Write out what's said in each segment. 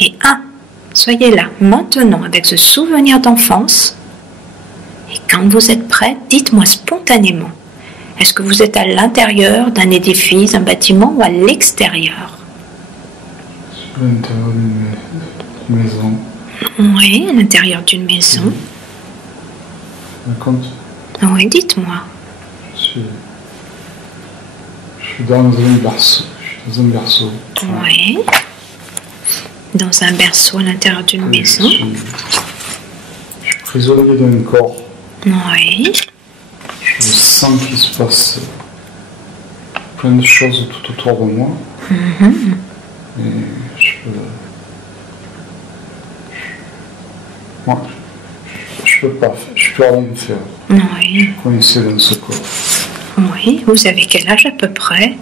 Et 1. Soyez là, maintenant, avec ce souvenir d'enfance. Et quand vous êtes prêt, dites-moi spontanément. Est-ce que vous êtes à l'intérieur d'un édifice, d'un bâtiment ou à l'extérieur? À l'intérieur d'une maison. Oui, à l'intérieur d'une maison. Raconte. Oui, dites-moi. Je suis dans un berceau. Je suis dans un berceau. Oui. Dans un berceau à l'intérieur d'une maison. Je suis prisonnier d'un corps. Oui. Je sens qu'il se passe plein de choses tout autour de moi. Et je peux pas, je peux rien faire. Oui. Je suis coincé dans ce corps. Oui. Vous avez quel âge à peu près?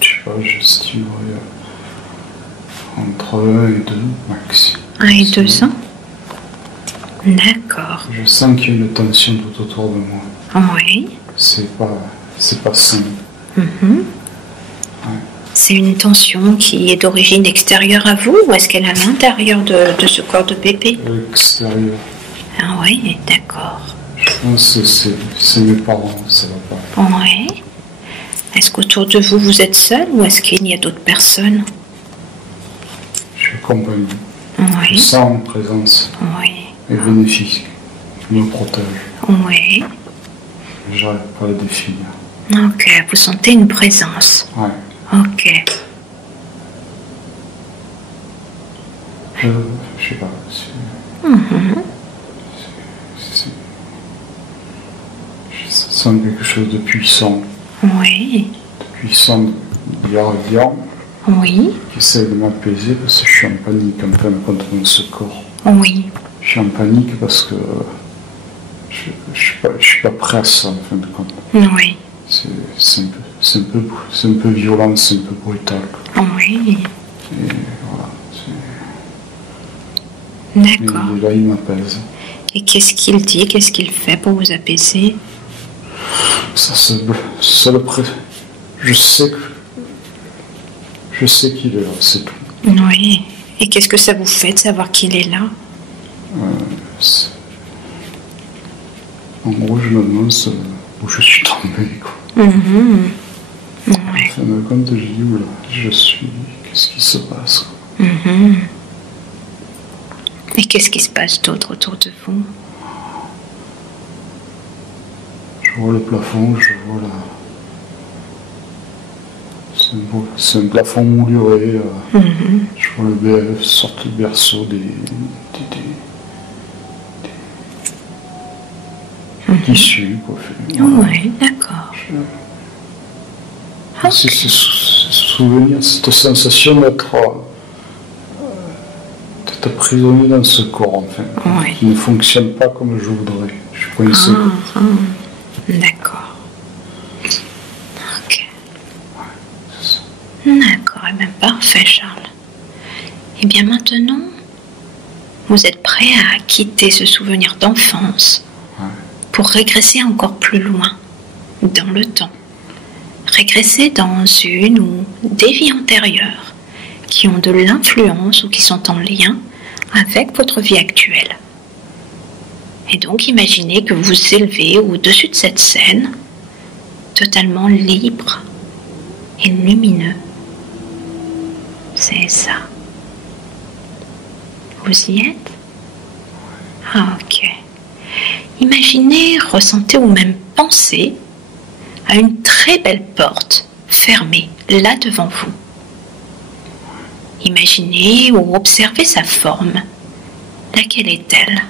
Je sais pas, j'estimerais entre 1 et 2 max. 1 et 2 ans? D'accord. Je sens qu'il y a une tension tout autour de moi. Oui. C'est pas sain. C'est une tension qui est d'origine extérieure à vous ou est-ce qu'elle est à l'intérieur de ce corps de bébé? L'extérieur. Ah oui, d'accord. Je pense que c'est mes parents, ça va pas. Oui. Est-ce qu'autour de vous, vous êtes seul ou est-ce qu'il y a d'autres personnes? Je suis accompagné. Je Oui. sens une présence Oui. et bénéfique. Je me protège. Oui. J'arrive pas à le définir. Ok, vous sentez une présence. Ouais. Ok. Je sais pas. Je sens quelque chose de puissant. Oui. De puissant, bienveillant, Oui. qui essaie de m'apaiser parce que je suis en panique en fin de compte dans ce corps. Oui. Je suis en panique parce que je suis pas prêt à ça en fin de compte. Oui. C'est un peu violent, c'est un peu brutal. Oui. Et voilà. D'accord. Mais là, il m'apaise. Et qu'est-ce qu'il dit? Qu'est-ce qu'il fait pour vous apaiser? Ça, c'est le pré. Je sais qu'il est là, c'est tout. Oui. Et qu'est-ce que ça vous fait de savoir qu'il est là? En gros, je me demande où je suis tombé, quoi. Oui. En fin de compte, je dis où là je suis, qu'est-ce qui se passe, quoi. Et qu'est-ce qui se passe d'autre autour de vous? Je vois le plafond, je vois là. C'est un plafond mouluré. Je vois le BF, sorte de berceau, des tissus, quoi. Voilà. Oui, d'accord. C'est ce souvenir, cette sensation d'être prisonnier dans ce corps, enfin, Oui. qui ne fonctionne pas comme je voudrais. Je suis coincé. D'accord. Ok. C'est ça. D'accord, et bien parfait, Charles. Et bien maintenant, vous êtes prêt à quitter ce souvenir d'enfance pour régresser encore plus loin dans le temps. Régresser dans une ou des vies antérieures qui ont de l'influence ou qui sont en lien avec votre vie actuelle. Et donc imaginez que vous vous élevez au-dessus de cette scène, totalement libre et lumineux. C'est ça. Vous y êtes? Ah, ok. Imaginez, ressentez ou même pensez à une très belle porte fermée là devant vous. Imaginez ou observez sa forme. Laquelle est-elle?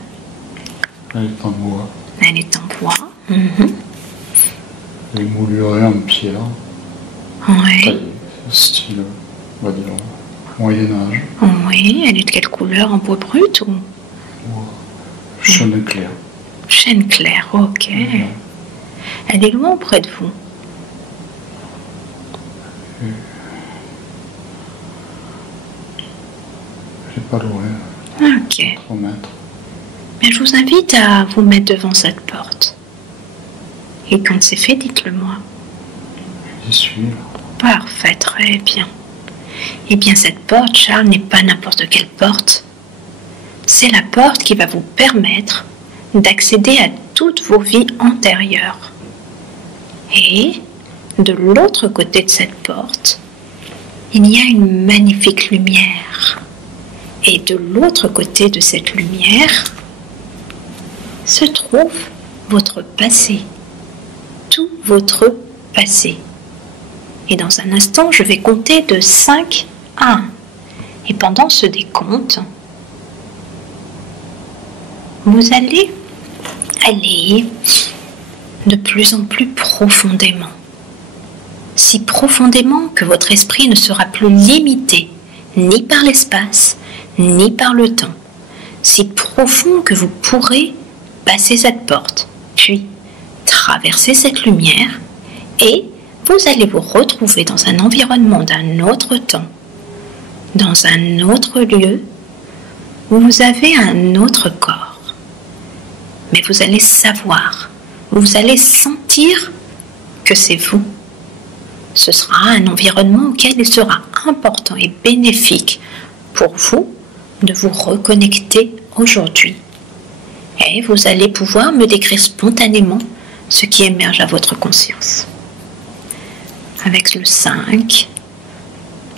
Elle est en bois. Elle est en bois. Elle est moulurée en pierre. Oui. Taillée, style, on va dire, Moyen-Âge. Oui, elle est de quelle couleur? En bois brut ou? Chêne clair. Chêne clair, ok. Elle est loin auprès de vous? Elle n'est pas loin. Ok. 3 mètres. Mais je vous invite à vous mettre devant cette porte. Et quand c'est fait, dites-le moi. J'y suis là. Parfait, très bien. Eh bien, cette porte, Charles, n'est pas n'importe quelle porte. C'est la porte qui va vous permettre d'accéder à toutes vos vies antérieures. Et de l'autre côté de cette porte, il y a une magnifique lumière. Et de l'autre côté de cette lumière se trouve votre passé, tout votre passé. Et dans un instant, je vais compter de 5 à 1. Et pendant ce décompte, vous allez aller de plus en plus profondément. Si profondément que votre esprit ne sera plus limité ni par l'espace, ni par le temps. Si profond que vous pourrez passer cette porte, puis traverser cette lumière, et vous allez vous retrouver dans un environnement d'un autre temps, dans un autre lieu, où vous avez un autre corps. Mais vous allez savoir, vous allez sentir que c'est vous. Ce sera un environnement auquel il sera important et bénéfique pour vous de vous reconnecter aujourd'hui. Et vous allez pouvoir me décrire spontanément ce qui émerge à votre conscience. Avec le 5,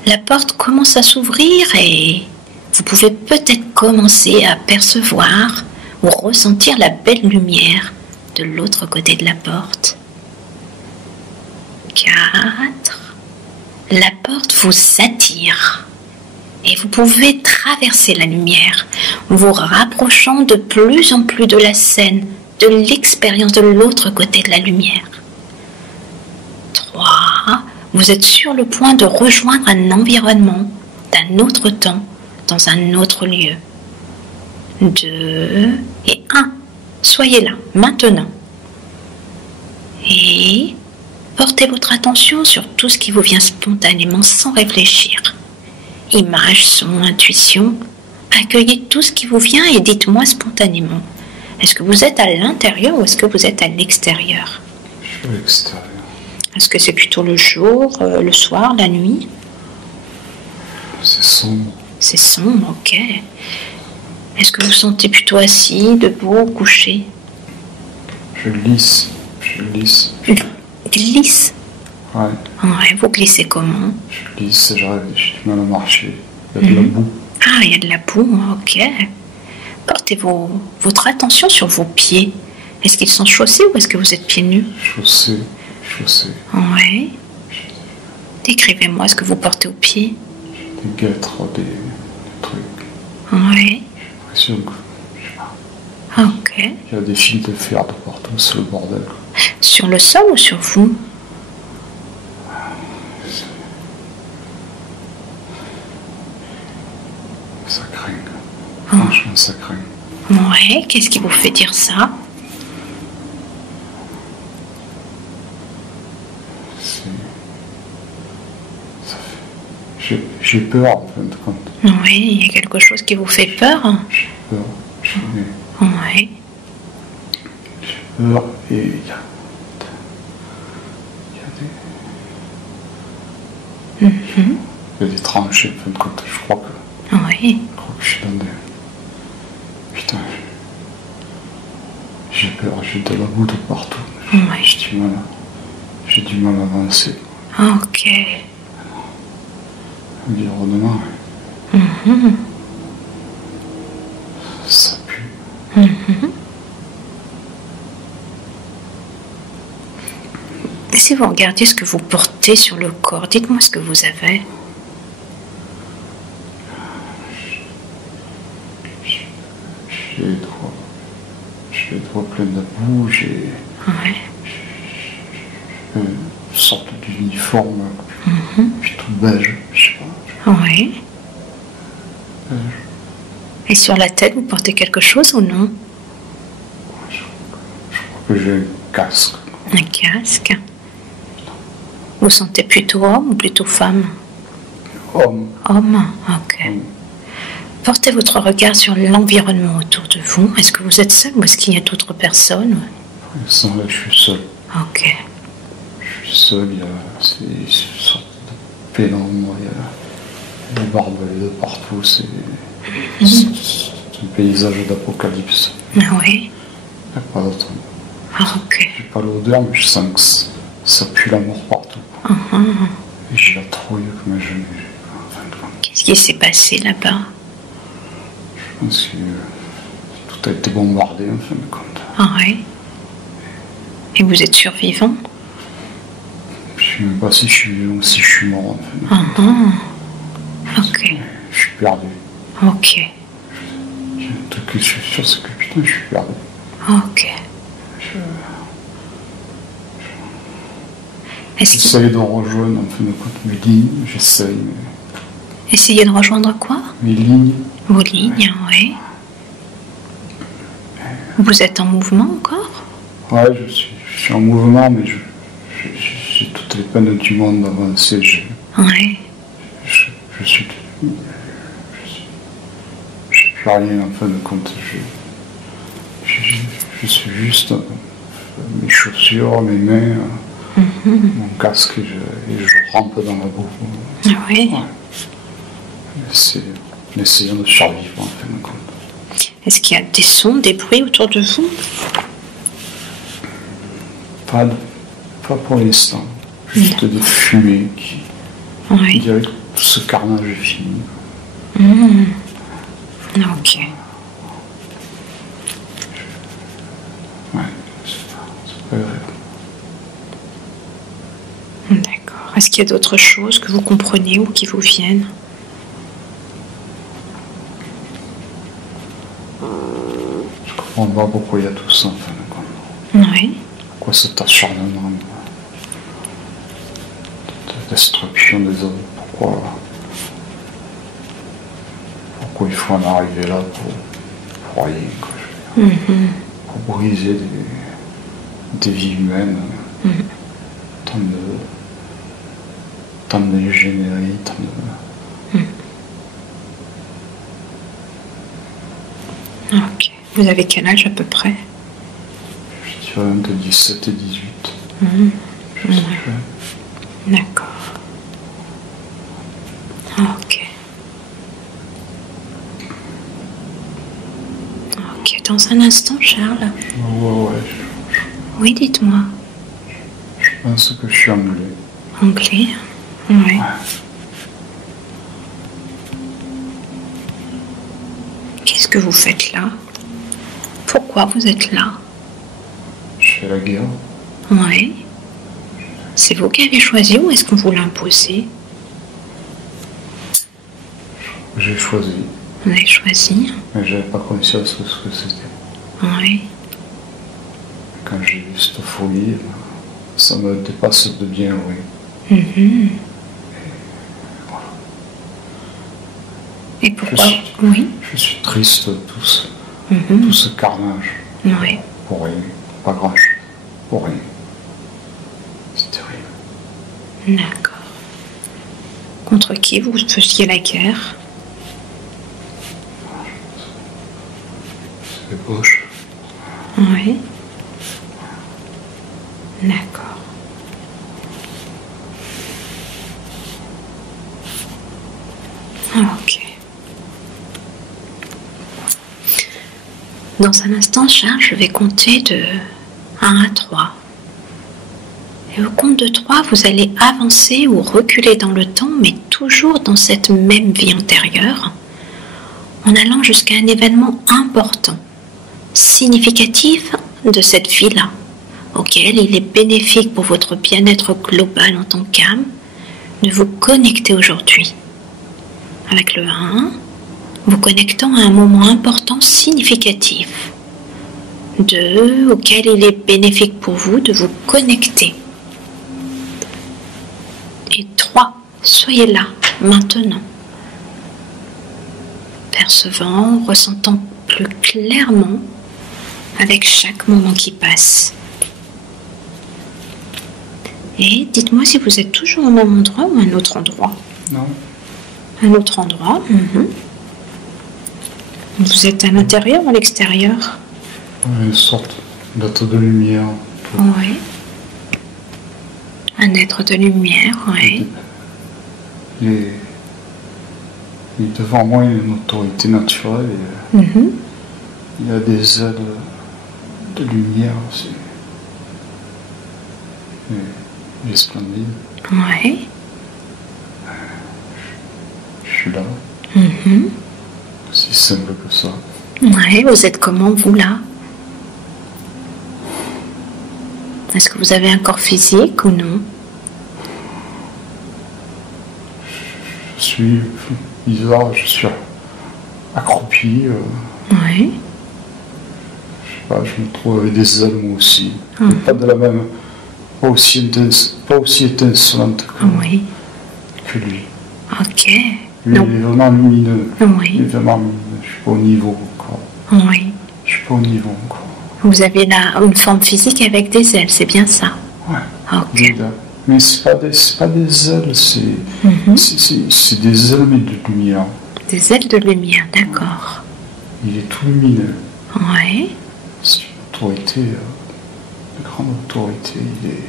la porte commence à s'ouvrir et vous pouvez peut-être commencer à percevoir ou ressentir la belle lumière de l'autre côté de la porte. 4. La porte vous attire et vous pouvez traverser la lumière, vous rapprochant de plus en plus de la scène, de l'expérience de l'autre côté de la lumière. 3. Vous êtes sur le point de rejoindre un environnement d'un autre temps, dans un autre lieu. 2 et 1. Soyez là, maintenant. Et portez votre attention sur tout ce qui vous vient spontanément sans réfléchir. Images, sons, intuitions. Accueillez tout ce qui vous vient et dites-moi spontanément. Est-ce que vous êtes à l'intérieur ou est-ce que vous êtes à l'extérieur? Je suis à l'extérieur. Est-ce que c'est plutôt le jour, le soir, la nuit? C'est sombre. C'est sombre, ok. Est-ce que vous vous sentez plutôt assis, debout, couché? Je glisse. Glisse? Ouais. Ouais, vous glissez comment? Je glisse, j'ai du mal à marcher. Il y a de la boue. Ah, il y a de la boue, ok. Portez votre attention sur vos pieds. Est-ce qu'ils sont chaussés ou est-ce que vous êtes pieds nus? Chaussés. Ouais. Décrivez-moi ce que vous portez aux pieds. Des guêtres, des trucs. Ouais. J'ai l'impression que... Ok. Il y a des fils de fer de partout, c'est le bordel. Sur le sol ou sur vous? Ça craint. Franchement, ça craint. Ouais, qu'est-ce qui vous fait dire ça? J'ai peur, en fin de compte. Oui, il y a quelque chose qui vous fait peur? J'ai peur. Ouais. J'ai peur et il y a des... Il y a des tranchées, en fin de compte. Je crois que je suis dans des... Putain, j'ai peur, j'ai de la boue de partout. J'ai du mal à avancer. Ok. Environnement. Ça pue. Et si vous regardez ce que vous portez sur le corps, dites-moi ce que vous avez. J'ai les doigts pleins de boue, j'ai une sorte d'uniforme, puis tout beige, je sais pas. Oui. Et sur la tête, vous portez quelque chose ou non? Je crois que j'ai un casque. Un casque? Vous sentez plutôt homme ou plutôt femme? Homme. Homme, ok. Portez votre regard sur l'environnement autour de vous. Est-ce que vous êtes seul ou est-ce qu'il y a d'autres personnes? Sans là, je suis seul. Ok. Je suis seul, il y a une sorte de pénombre, il y des barbelés de partout, c'est un paysage d'apocalypse. Ah oui. Il n'y a pas d'autre. Ah ok. J'ai pas l'odeur, mais je sens que ça pue la mort partout. Et j'ai la trouille comme jamais. Qu'est-ce qui s'est passé là-bas? Je pense que tout a été bombardé en fin de compte. Ah oui. Et vous êtes survivant? Je ne sais même pas si je suis vivant ou si je suis mort en fin de compte. Ok. Je suis perdu. Ok. Un truc que je suis sûr, c'est que putain, je suis perdu. Ok. J'essaye de rejoindre en fin de compte mes lignes, j'essaye. Mais... Essayez de rejoindre quoi? Mes lignes. Vos lignes, oui. Vous êtes en mouvement encore? Ouais, je suis en mouvement, mais j'ai toutes les peines du monde avancées. Ouais. Je suis plus rien en fin de compte. Je suis juste mes chaussures, mes mains, mon casque et je rampe dans la boue. Ah oui. Ouais. C'est en essayant de survivre en fin de compte. Est-ce qu'il y a des sons, des bruits autour de vous? Pas pour l'instant. Juste des fumées qui dirait que tout ce carnage est fini. Ok. Ouais, c'est pas vrai. D'accord. Est-ce qu'il y a d'autres choses que vous comprenez ou qui vous viennent? Je comprends pas pourquoi il y a tout ça en fin de compte. Oui. Pourquoi cet acharnement de destruction des hommes? Pourquoi il faut en arriver là pour rien, quoi, pour briser des vies humaines, tant d'ingénierie, tant de... Ok. Vous avez quel âge à peu près? Je dirais entre 17 et 18. Je suis jeune. D'accord. Ok. Ok, dans un instant, Charles. Ouais. Oui, dites-moi. Je pense que je suis anglais. Anglais? Oui. Qu'est-ce que vous faites là? Pourquoi vous êtes là? Je fais la guerre. Oui. C'est vous qui avez choisi ou est-ce qu'on vous l'a imposé? J'ai choisi. Vous avez choisi? Mais j'avais pas conscience de ce que c'était. Oui. Quand j'ai vu cette folie, ça me dépasse de bien, oui. Et pourquoi? Oui. Je suis triste de tout ce carnage. Oui. Pour rien. Pas grand-chose. Pour rien. C'est terrible. D'accord. Contre qui vous faisiez la guerre? C'est les Boches. Oui. D'accord. Ok. Dans un instant, Charles, je vais compter de 1 à 3. Et au compte de 3, vous allez avancer ou reculer dans le temps, mais toujours dans cette même vie antérieure, en allant jusqu'à un événement important, significatif de cette vie-là, auquel il est bénéfique pour votre bien-être global en tant qu'âme de vous connecter aujourd'hui. Avec le 1, vous connectant à un moment important, significatif. 2, auquel il est bénéfique pour vous de vous connecter. Et 3, soyez là, maintenant. Percevant, ressentant plus clairement avec chaque moment qui passe. Et dites-moi si vous êtes toujours au même endroit ou un autre endroit. Non. Un autre endroit. Vous êtes à l'intérieur ou à l'extérieur? Une sorte d'être de lumière. Oui. Un être de lumière, oui. Et devant moi, il a une autorité naturelle. Il a des ailes de lumière aussi. Et il est splendide. Oui. Je suis là. C'est simple que ça. Oui, vous êtes comment, vous, là? Est-ce que vous avez un corps physique ou non? Je suis bizarre, je suis accroupi. Oui. Je sais pas, je me trouve avec des ailes moi aussi. Mais pas de la même, pas aussi étincelante que lui. Ok. Lui, il est vraiment lumineux. Oui. Il est vraiment lumineux. Je suis pas au niveau encore. Oui. Je suis pas au niveau encore. Vous avez là une forme physique avec des ailes, c'est bien ça? Ouais. Ok. Mais c'est pas des ailes, c'est des ailes mais de lumière. Des ailes de lumière, d'accord. Il est tout lumineux. Oui. C'est une autorité, une grande autorité. Il est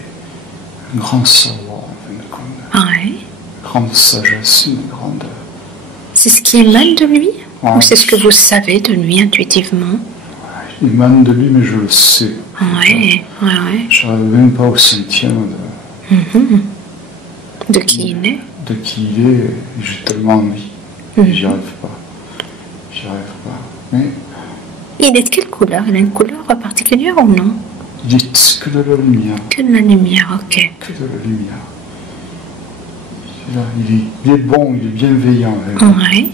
un grand savoir, en fin de compte. Oui. Une grande sagesse, une grande... C'est ce qui émane de lui? Ouais, ou c'est ce que vous savez de lui intuitivement? Il émane de lui, mais je le sais. Oui. Je n'arrive même pas au centième de qui il est. De qui il est. J'ai tellement envie. J'y arrive pas. Mais il est de quelle couleur? Il a une couleur particulière ou non? il est que de la lumière. Que de la lumière, ok. Que de la lumière. Il est bon, il est bienveillant. Oui.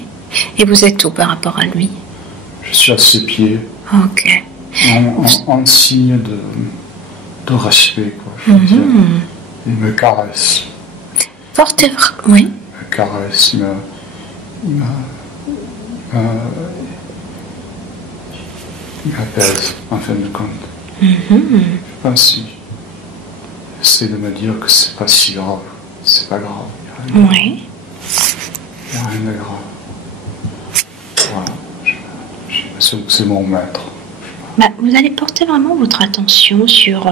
Et vous êtes où par rapport à lui? Je suis à ses pieds. Ok. En signe de respect, quoi. Je veux dire. Il me caresse. Portez... Oui. Il me caresse, il m'apaise, en fin de compte. Je sais pas si il essaie de me dire que c'est pas si grave. C'est pas grave. Oui. Il n'y a rien de grave. Voilà. J'ai l'impression que c'est mon maître. Vous allez porter vraiment votre attention sur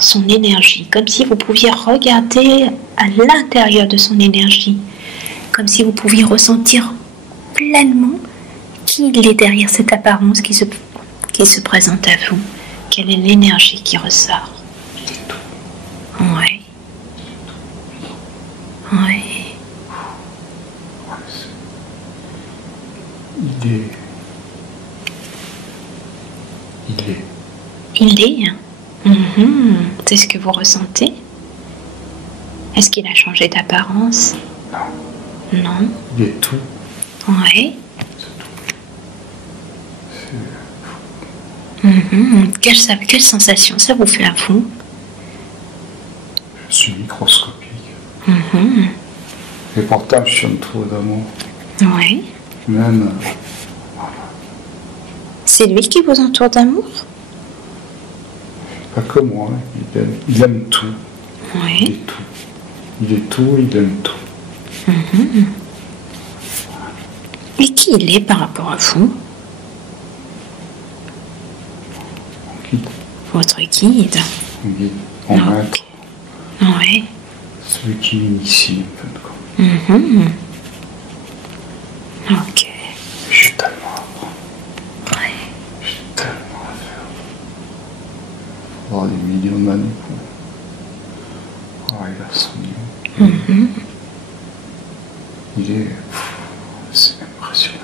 son énergie, comme si vous pouviez regarder à l'intérieur de son énergie, comme si vous pouviez ressentir pleinement qui il est derrière cette apparence qui se présente à vous. Quelle est l'énergie qui ressort? Il est tout. Oui. Oui. Il est. C'est ce que vous ressentez? Est-ce qu'il a changé d'apparence? Non. Non. Il est tout. Oui. C'est tout. Quelle sensation ça vous fait à vous? Je suis microscopique. Et pourtant, je suis entouré d'amour. Oui. Même... C'est lui qui vous entoure d'amour? Pas que moi, il aime tout. Oui. Il est tout. Il est tout, il aime tout. Et qui il est par rapport à vous? Mon guide. Votre guide? Mon guide, mon maître. Oui. Celui qui m'initie, en fin de compte. Ok. J'ai tellement à apprendre. Oui. J'ai tellement à faire. Il va y avoir des millions d'années pour arriver à son niveau. Il est... C'est impressionnant.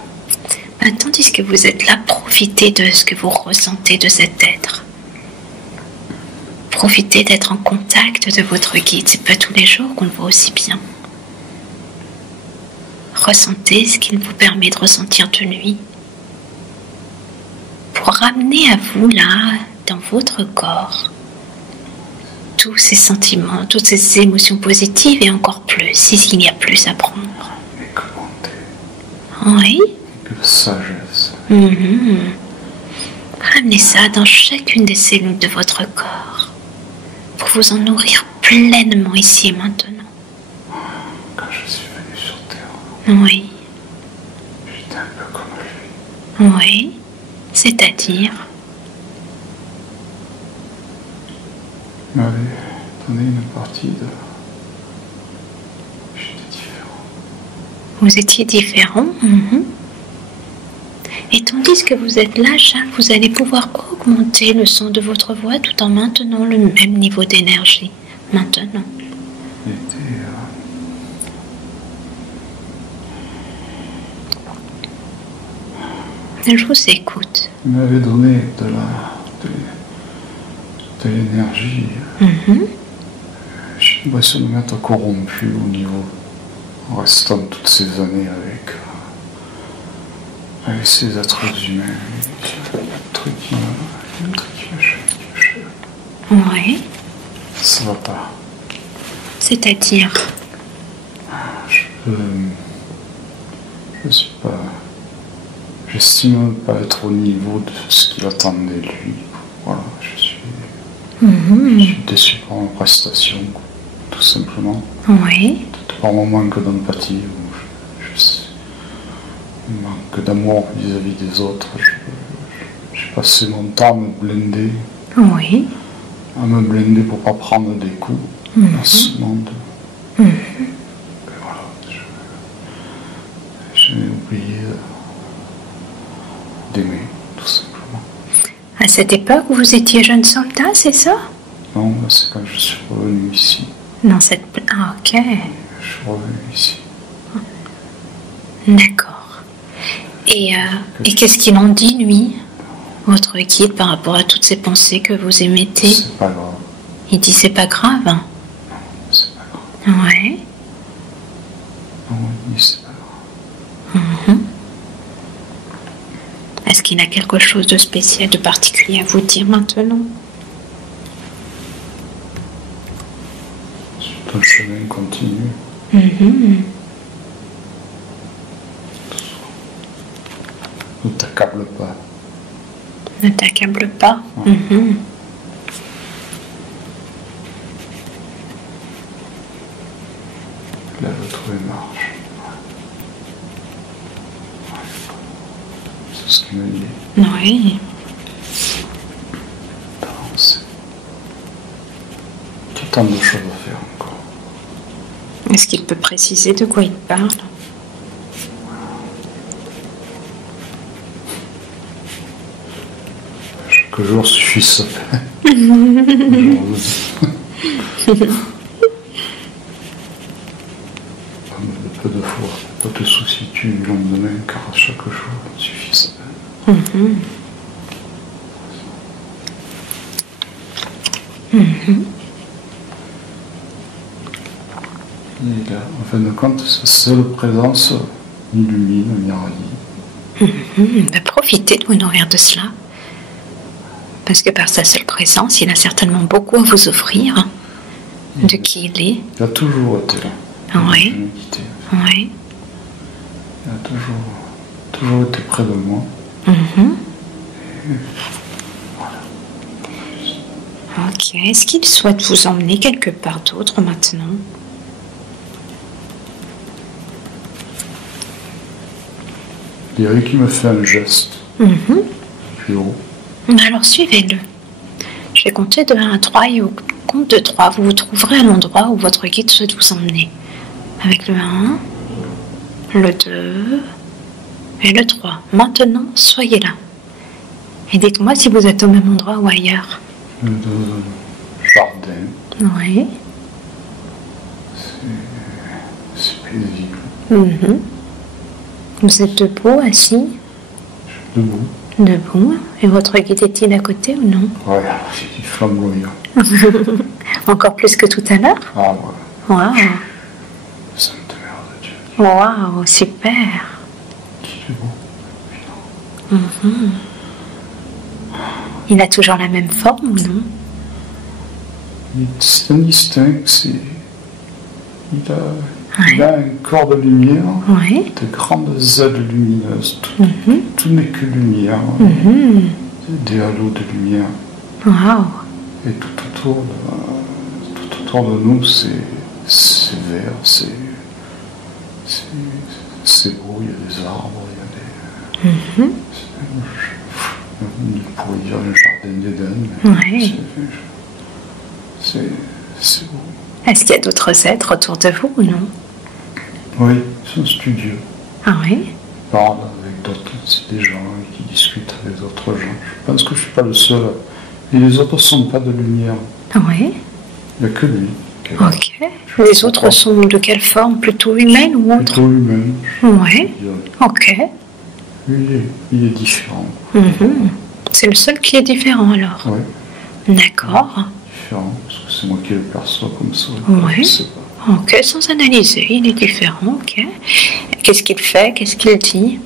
Tandis que vous êtes là, profitez de ce que vous ressentez de cet être. Profitez d'être en contact de votre guide. C'est pas tous les jours qu'on le voit aussi bien. Ressentez ce qu'il vous permet de ressentir de lui. Pour ramener à vous, là, dans votre corps, tous ces sentiments, toutes ces émotions positives et encore plus, si il y a plus à prendre. Mais comment t'es? Oui. De sagesse. Ramenez ça dans chacune des cellules de votre corps pour vous en nourrir pleinement ici et maintenant. Quand je suis venu sur Terre, Oui. j'étais un peu comme lui. Oui. C'est-à-dire? Il m'avait donné une partie de... J'étais différent. Vous étiez différent. Et tandis que vous êtes là, Charles, vous allez pouvoir augmenter le son de votre voix tout en maintenant le même niveau d'énergie. Maintenant. Je vous écoute. Il m'avait donné de l'énergie. J'ai l'impression de m'être corrompu au niveau, en restant toutes ces années avec ces êtres humains. Il y a un truc qui me... Oui. Ça va pas. C'est-à-dire? Je suis pas... J'estime pas être au niveau de ce qu'il attendait lui. Voilà, je suis déçu par ma prestation, tout simplement. Oui. Peut-être par mon manque d'empathie, manque d'amour vis-à-vis des autres. J'ai passé mon temps à me blinder. Oui. À me blinder pour pas prendre des coups dans ce monde. Et voilà, j'ai oublié d'aimer, tout simplement. À cette époque où vous étiez jeune soldat, c'est ça? Non, c'est quand je suis revenu ici. Non, cette... Ah, ok. Je suis revenu ici. D'accord. Et qu'est-ce qu'il en dit, lui, votre guide, par rapport à toutes ces pensées que vous émettez? C'est pas grave. Il dit c'est pas grave. Non, c'est pas grave. Ouais. Non, il dit c'est pas grave. Est-ce qu'il a quelque chose de spécial, de particulier à vous dire maintenant? C'est un chemin continu. Ne t'accable pas. Ne t'accable pas. Lève-toi et marche. C'est ce qu'il me dit. Oui. Danse. Il y a tant de choses à faire encore. Est-ce qu'il peut préciser de quoi il parle? Chaque jour suffit sa peine. Peu de fois, pas te soucies-tu du lendemain, car chaque jour suffit sa peine. Et là, en fin de compte, sa seule présence m'illumine, m'irradie. Profitez de vous nourrir de cela. Parce que par sa seule présence, il a certainement beaucoup à vous offrir de qui il est. Il a toujours été là. Oui. Oui. Il a toujours été près de moi. Voilà. Ok. Est-ce qu'il souhaite vous emmener quelque part d'autre maintenant? Il y avait qui me fait un geste. Plus haut. Alors suivez-le. Je vais compter de 1 à 3 et au compte de 3, vous vous trouverez à l'endroit où votre guide souhaite vous emmener. Avec le 1, le 2 et le 3. Maintenant, soyez là. Et dites-moi si vous êtes au même endroit ou ailleurs. Le jardin. Oui. C'est paisible. Vous êtes debout, assis? Je suis debout. Debout. Et votre guide est-il à côté ou non? Ouais, c'est du flamboyant. Encore plus que tout à l'heure? Ah ouais. Waouh. Sainte Mère de Dieu. Waouh, super. C'est beau. Il a toujours la même forme ou non? C'est un distinct, il a un corps de lumière, de grandes ailes lumineuses, tout n'est que lumière, des halos de lumière. Wow. Et tout autour de nous, c'est vert, c'est beau, il y a des arbres, il y a des... On pourrait dire un jardin d'Éden, c'est beau. Est-ce qu'il y a d'autres êtres autour de vous ou non? Oui, ils sont studieux. Ah oui? Ils parlent avec d'autres, c'est des gens qui discutent avec d'autres gens. Je pense que je ne suis pas le seul. Et les autres ne sont pas de lumière. Oui. Il n'y a que lui. Ok. Les autres sont de quelle forme? Plutôt humaine ou autre? Plutôt humaine. Oui. Ok. Lui, il est différent. C'est le seul qui est différent alors? Oui. D'accord. Différent, parce que c'est moi qui le perçois comme ça. Oui. Je sais pas. Ok, sans analyser, il est différent, ok. Qu'est-ce qu'il fait? Qu'est-ce qu'il dit?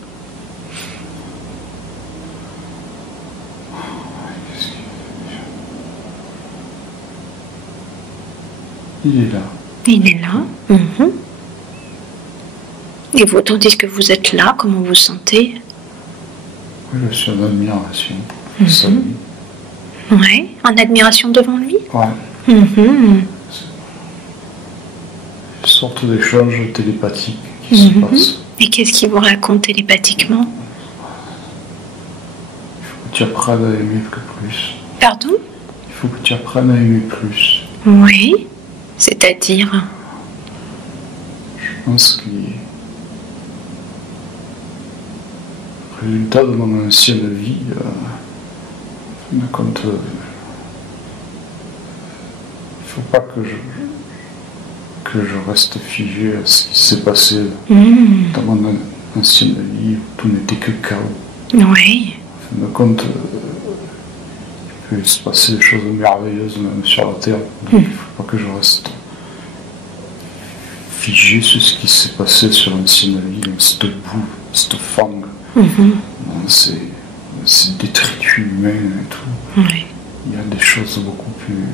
Il est là. Il est là. Et vous, tandis que vous êtes là, comment vous vous sentez? Oui, je suis en admiration. Oui, en admiration devant lui? Ouais. Une sorte d'échange télépathique qui se passe. Et qu'est-ce qu'il vous raconte télépathiquement? Il faut que tu apprennes à aimer plus. Pardon? Il faut que tu apprennes à aimer plus. Oui, c'est-à-dire? Je pense qu'il est résultat de mon ancienne vie. Quand il ne faut pas que je reste figé à ce qui s'est passé dans mon ancienne vie où tout n'était que chaos. Oui. En fin de compte, il peut se passer des choses merveilleuses même sur la Terre. Donc il ne faut pas que je reste figé sur ce qui s'est passé sur l'ancienne vie, dans cette boue, cette fangue, dans ces détritus humains et tout. Oui. Il y a des choses beaucoup plus...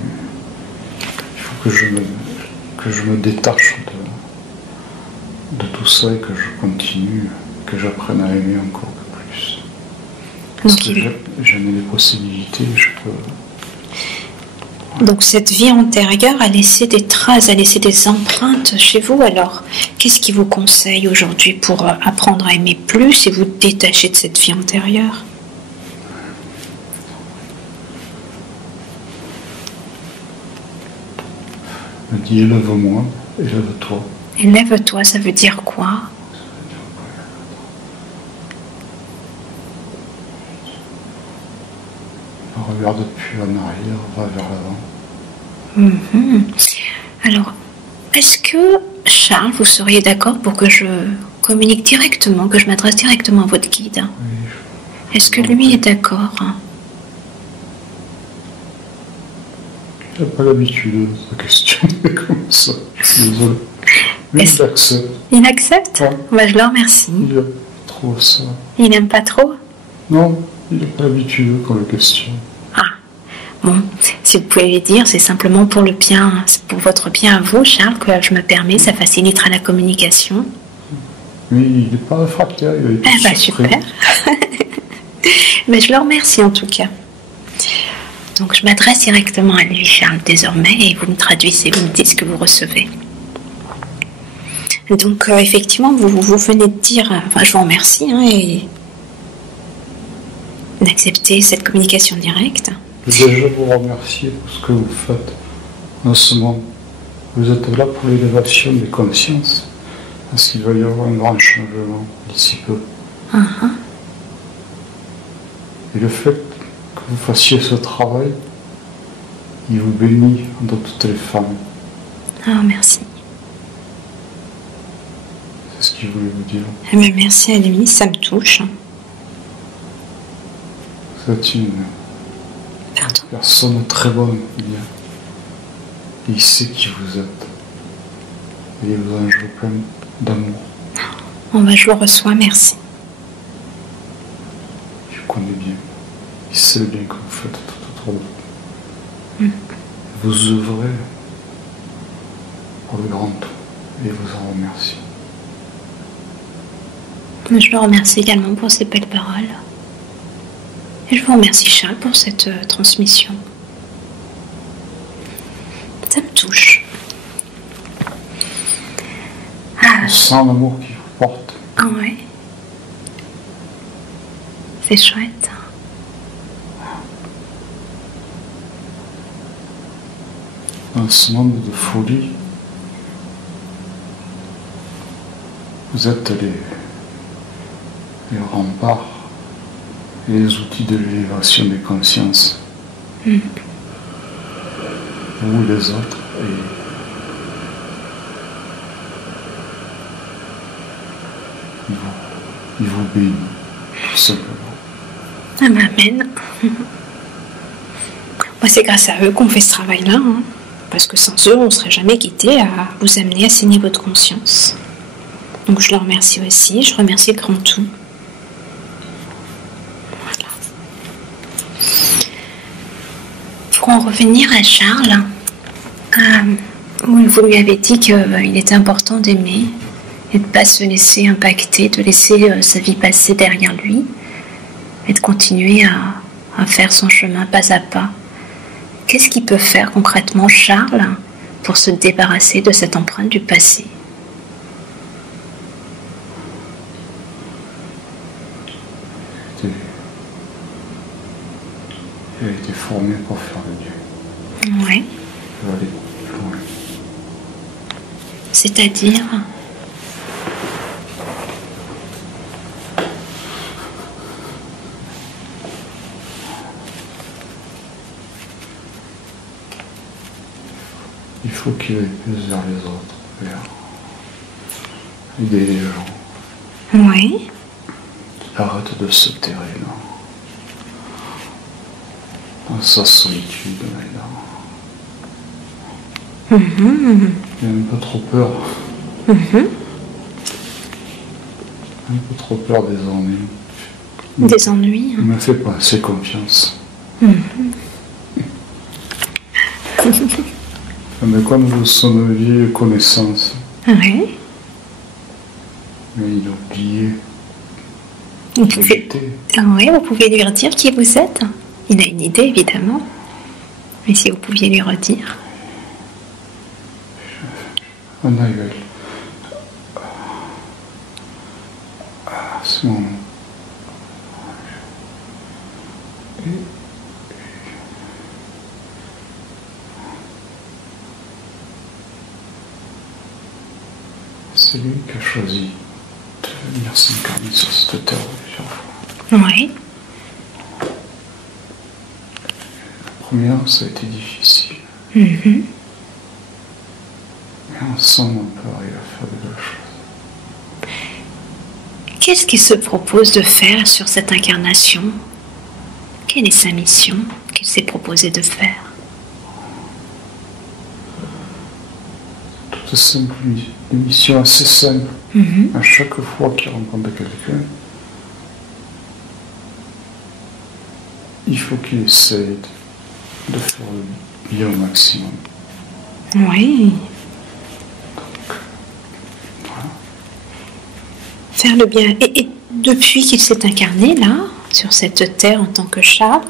Il faut que je me détache de tout ça et que je continue, que j'apprenne à aimer encore plus. Parce que j'en ai des possibilités, je peux... Donc cette vie antérieure a laissé des traces, a laissé des empreintes chez vous. Alors, qu'est-ce qui vous conseille aujourd'hui pour apprendre à aimer plus et vous détacher de cette vie antérieure? Je me dis élève-moi, élève-toi. Élève-toi, ça veut dire quoi? Ne regarde plus en arrière, va vers l'avant. Alors, est-ce que, Charles, vous seriez d'accord pour que je communique directement, que je m'adresse directement à votre guide? Oui, Est-ce que lui est d'accord? il n'a pas l'habitude de la questionner comme ça. Je suis désolé. Mais il accepte. Il accepte? Ouais. Bah, je le remercie. Il trouve ça. Il n'aime pas trop? Non, il n'a pas l'habitude qu'on le questionne. Ah, bon, si vous pouvez lui dire, c'est simplement pour le bien, c'est pour votre bien à vous, Charles, que je me permets, ça facilitera la communication. Mais il n'est pas réfractaire, il a été Ah bah super. Mais je le remercie en tout cas. Donc je m'adresse directement à lui, Charles, désormais, et vous me traduisez, vous me dites ce que vous recevez. Donc effectivement, vous venez de dire, enfin je vous remercie, et d'accepter cette communication directe. Je veux déjà vous remercier pour ce que vous faites en ce moment. Vous êtes là pour l'élévation des consciences, parce qu'il va y avoir un grand changement d'ici peu. Et le fait que vous fassiez ce travail, il vous bénit entre toutes les femmes. Ah, merci. C'est ce qu'il voulait vous dire. Eh bien, merci à lui, ça me touche. Vous êtes une personne très bonne, bien. Il sait qui vous êtes. Et il vous enjoue plein d'amour. Oh, ben, je le reçois, merci. Je connais bien. Il sait bien que vous faites tout autour de vous. Vous œuvrez pour le grand tout. Et il vous en remercie. Je le remercie également pour ces belles paroles. Et je vous remercie, Charles, pour cette transmission. Ça me touche. Je sens l'amour qui vous porte. Ah ouais. C'est chouette. Dans ce monde de folie, Vous êtes les remparts et les outils de l'élévation des consciences. Vous et les autres. Il vous bénit, tout simplement. Amen. Moi, c'est grâce à eux qu'on fait ce travail-là. Hein. Parce que sans eux, on ne serait jamais quitté à vous amener à ces niveaux de conscience. Donc je leur remercie aussi. Je remercie le grand tout. Voilà. Pour en revenir à Charles, vous lui avez dit qu'il était important d'aimer et de ne pas se laisser impacter, de laisser sa vie passer derrière lui et de continuer à faire son chemin pas à pas. Qu'est-ce qu'il peut faire concrètement, Charles, pour se débarrasser de cette empreinte du passé? Il a été formé pour faire le Dieu. Oui. Il va aller plus loin. C'est-à-dire? Il faut qu'il aille plus vers les autres, vers aider les gens. Oui. Il arrête de se terrer là. Dans sa solitude là. Il a un peu trop peur. Un peu trop peur des ennuis. Des ennuis. Il me fait pas assez confiance. Mais comme de son vieille connaissance. Oui. Mais il a oublié. Oui, vous pouvez lui redire qui vous êtes. Il a une idée, évidemment. Mais si vous pouviez lui redire. Anaïvel. C'est mon nom. C'est lui qui a choisi de venir s'incarner sur cette terre plusieurs fois. Oui. La première, ça a été difficile. Mais ensemble, on peut arriver à faire de belles choses. Qu'est-ce qu'il se propose de faire sur cette incarnation? Quelle est sa mission qu'il s'est proposé de faire? Toute simple, une mission assez simple. À chaque fois qu'il rencontre quelqu'un, il faut qu'il essaye de faire le bien au maximum. Oui. Donc, voilà. Faire le bien. Et depuis qu'il s'est incarné là, sur cette terre en tant que Charles,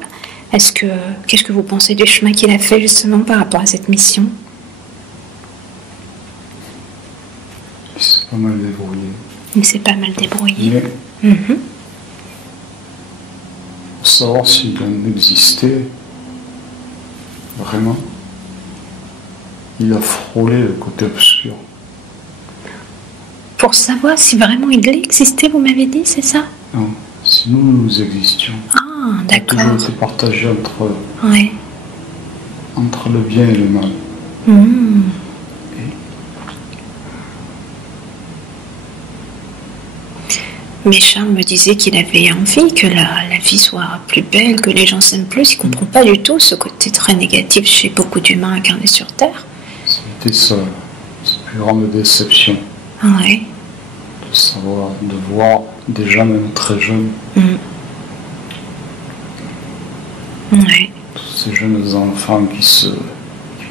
qu'est-ce que vous pensez du chemin qu'il a fait justement par rapport à cette mission? Il s'est pas mal débrouillé. Il s'est pas mal débrouillé. Mais, pour savoir s'il en existait, vraiment, il a frôlé le côté obscur. Pour savoir si vraiment il existait, vous m'avez dit, c'est ça? Non, si nous existions. Ah, d'accord. Il a toujours été partagé Ouais. entre le bien et le mal. Mais Charles me disait qu'il avait envie que la vie soit plus belle, que les gens s'aiment plus. Il ne comprend pas du tout ce côté très négatif chez beaucoup d'humains incarnés sur Terre. C'était sa plus grande déception. Ouais. De voir des gens même très jeunes. Ouais. Tous ces jeunes enfants qui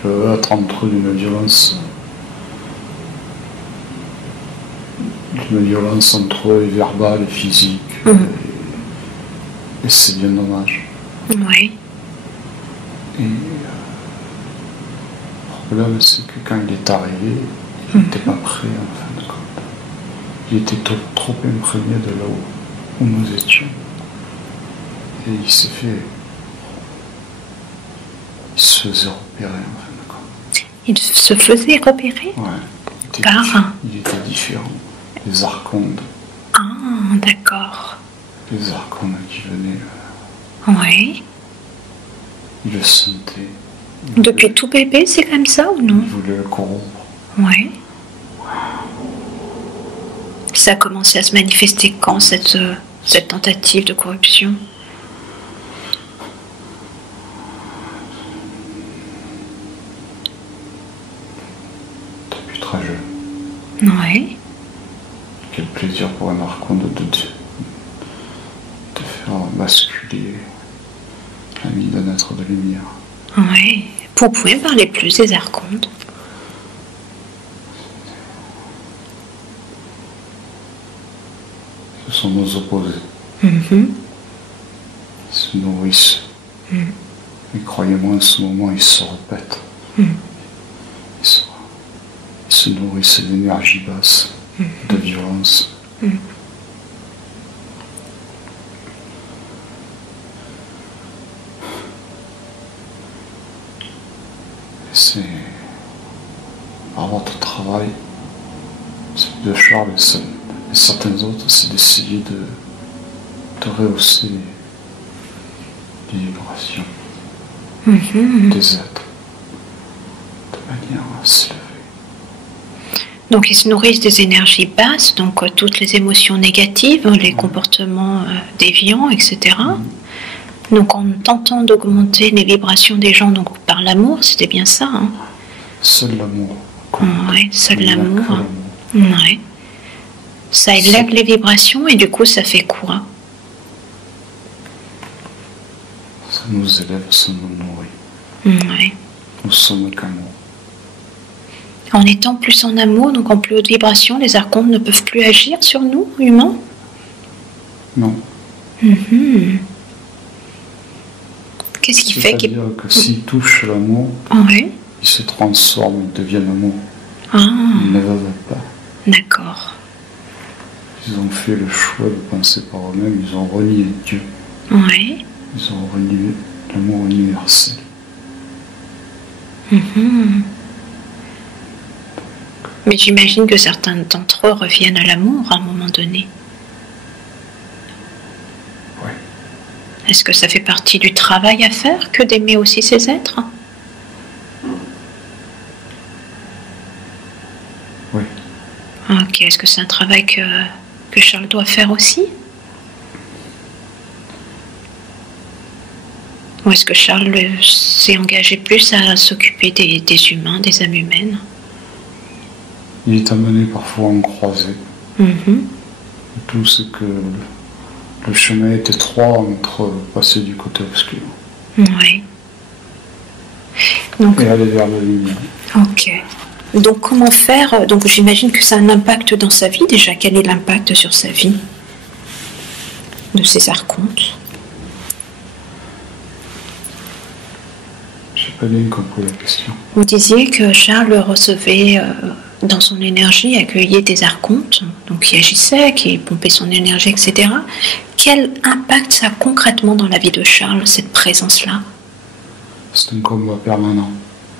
peuvent être entre eux d'une violence entre eux, verbale et physique. Et c'est bien dommage. Ouais. Et le problème, c'est que quand il est arrivé, il n'était pas prêt en fin de compte. Il était trop imprégné de là où nous étions. Et il se faisait repérer en fin de compte. Il se faisait repérer? Ouais. Il était différent. les archontes. Ah, d'accord. Les archontes qui venaient. Oui. Ils le sentaient. Depuis tout bébé, c'est comme ça ou non? Ils voulaient le corrompre. Oui. Ça a commencé à se manifester quand, cette tentative de corruption? Depuis très jeune. Oui. Quel plaisir pour un archonte de faire basculer la vie d'un être de lumière. Oui. Vous pouvez parler plus des archontes? Ce sont nos opposés. Mm-hmm. Ils se nourrissent. Mm. Et croyez-moi, en ce moment, ils se répètent. Mm. Ils se nourrissent d'énergie basse, de violence. Mm. C'est par votre travail, de Charles et certains autres, c'est d'essayer de rehausser les vibrations des êtres de manière à s'élever. Donc ils se nourrissent des énergies basses, donc toutes les émotions négatives, les comportements déviants, etc. Donc en tentant d'augmenter les vibrations des gens, donc par l'amour, c'était bien ça, hein? Seul l'amour. Oui, seul l'amour. Ouais. Ça élève les vibrations et du coup ça fait quoi? Ça nous élève, ça nous nourrit. Ouais. Nous sommes qu'amour. En étant plus en amour, donc en plus haute vibration, les archontes ne peuvent plus agir sur nous, humains? Non. Qu'est-ce qui fait qu'ils... C'est-à-dire que s'ils touchent l'amour, Oui. ils se transforment, ils deviennent amour. Ah, Ils ne veulent pas. d'accord. Ils ont fait le choix de penser par eux-mêmes, ils ont renié Dieu. Oui. Ils ont renié l'amour universel. Mais j'imagine que certains d'entre eux reviennent à l'amour à un moment donné. Oui. Est-ce que ça fait partie du travail à faire que d'aimer aussi ces êtres? Oui. Ok, est-ce que c'est un travail que Charles doit faire aussi? Ou est-ce que Charles s'est engagé plus à s'occuper des humains, des âmes humaines? Il est amené parfois à en croiser. Tout ce que le chemin est étroit entre passer du côté obscur Oui. Donc, et aller vers la lumière. ok. Donc comment faire? Donc j'imagine que ça a un impact dans sa vie déjà. Quel est l'impact sur sa vie de ces archontes? Je n'ai pas bien compris la question. Vous disiez que Charles recevait dans son énergie, accueillait des archontes, donc qui agissaient, qui pompaient son énergie, etc. Quel impact ça a concrètement dans la vie de Charles, cette présence-là? C'est un combat permanent.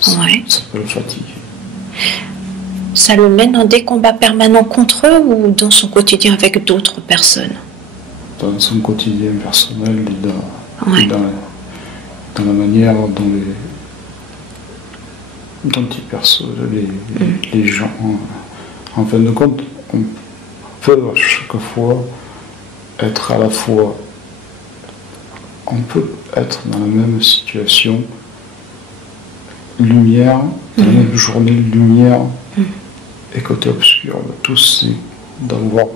Ouais. Ça peut le fatiguer. Ça le mène dans des combats permanents contre eux ou dans son quotidien avec d'autres personnes? Dans son quotidien personnel et Ouais. dans la manière dont il perçoit les gens. En fin de compte, on peut à chaque fois être à la fois... On peut être dans la même situation, lumière, dans la même journée, lumière, et côté obscur. Le tout, c'est d'avoir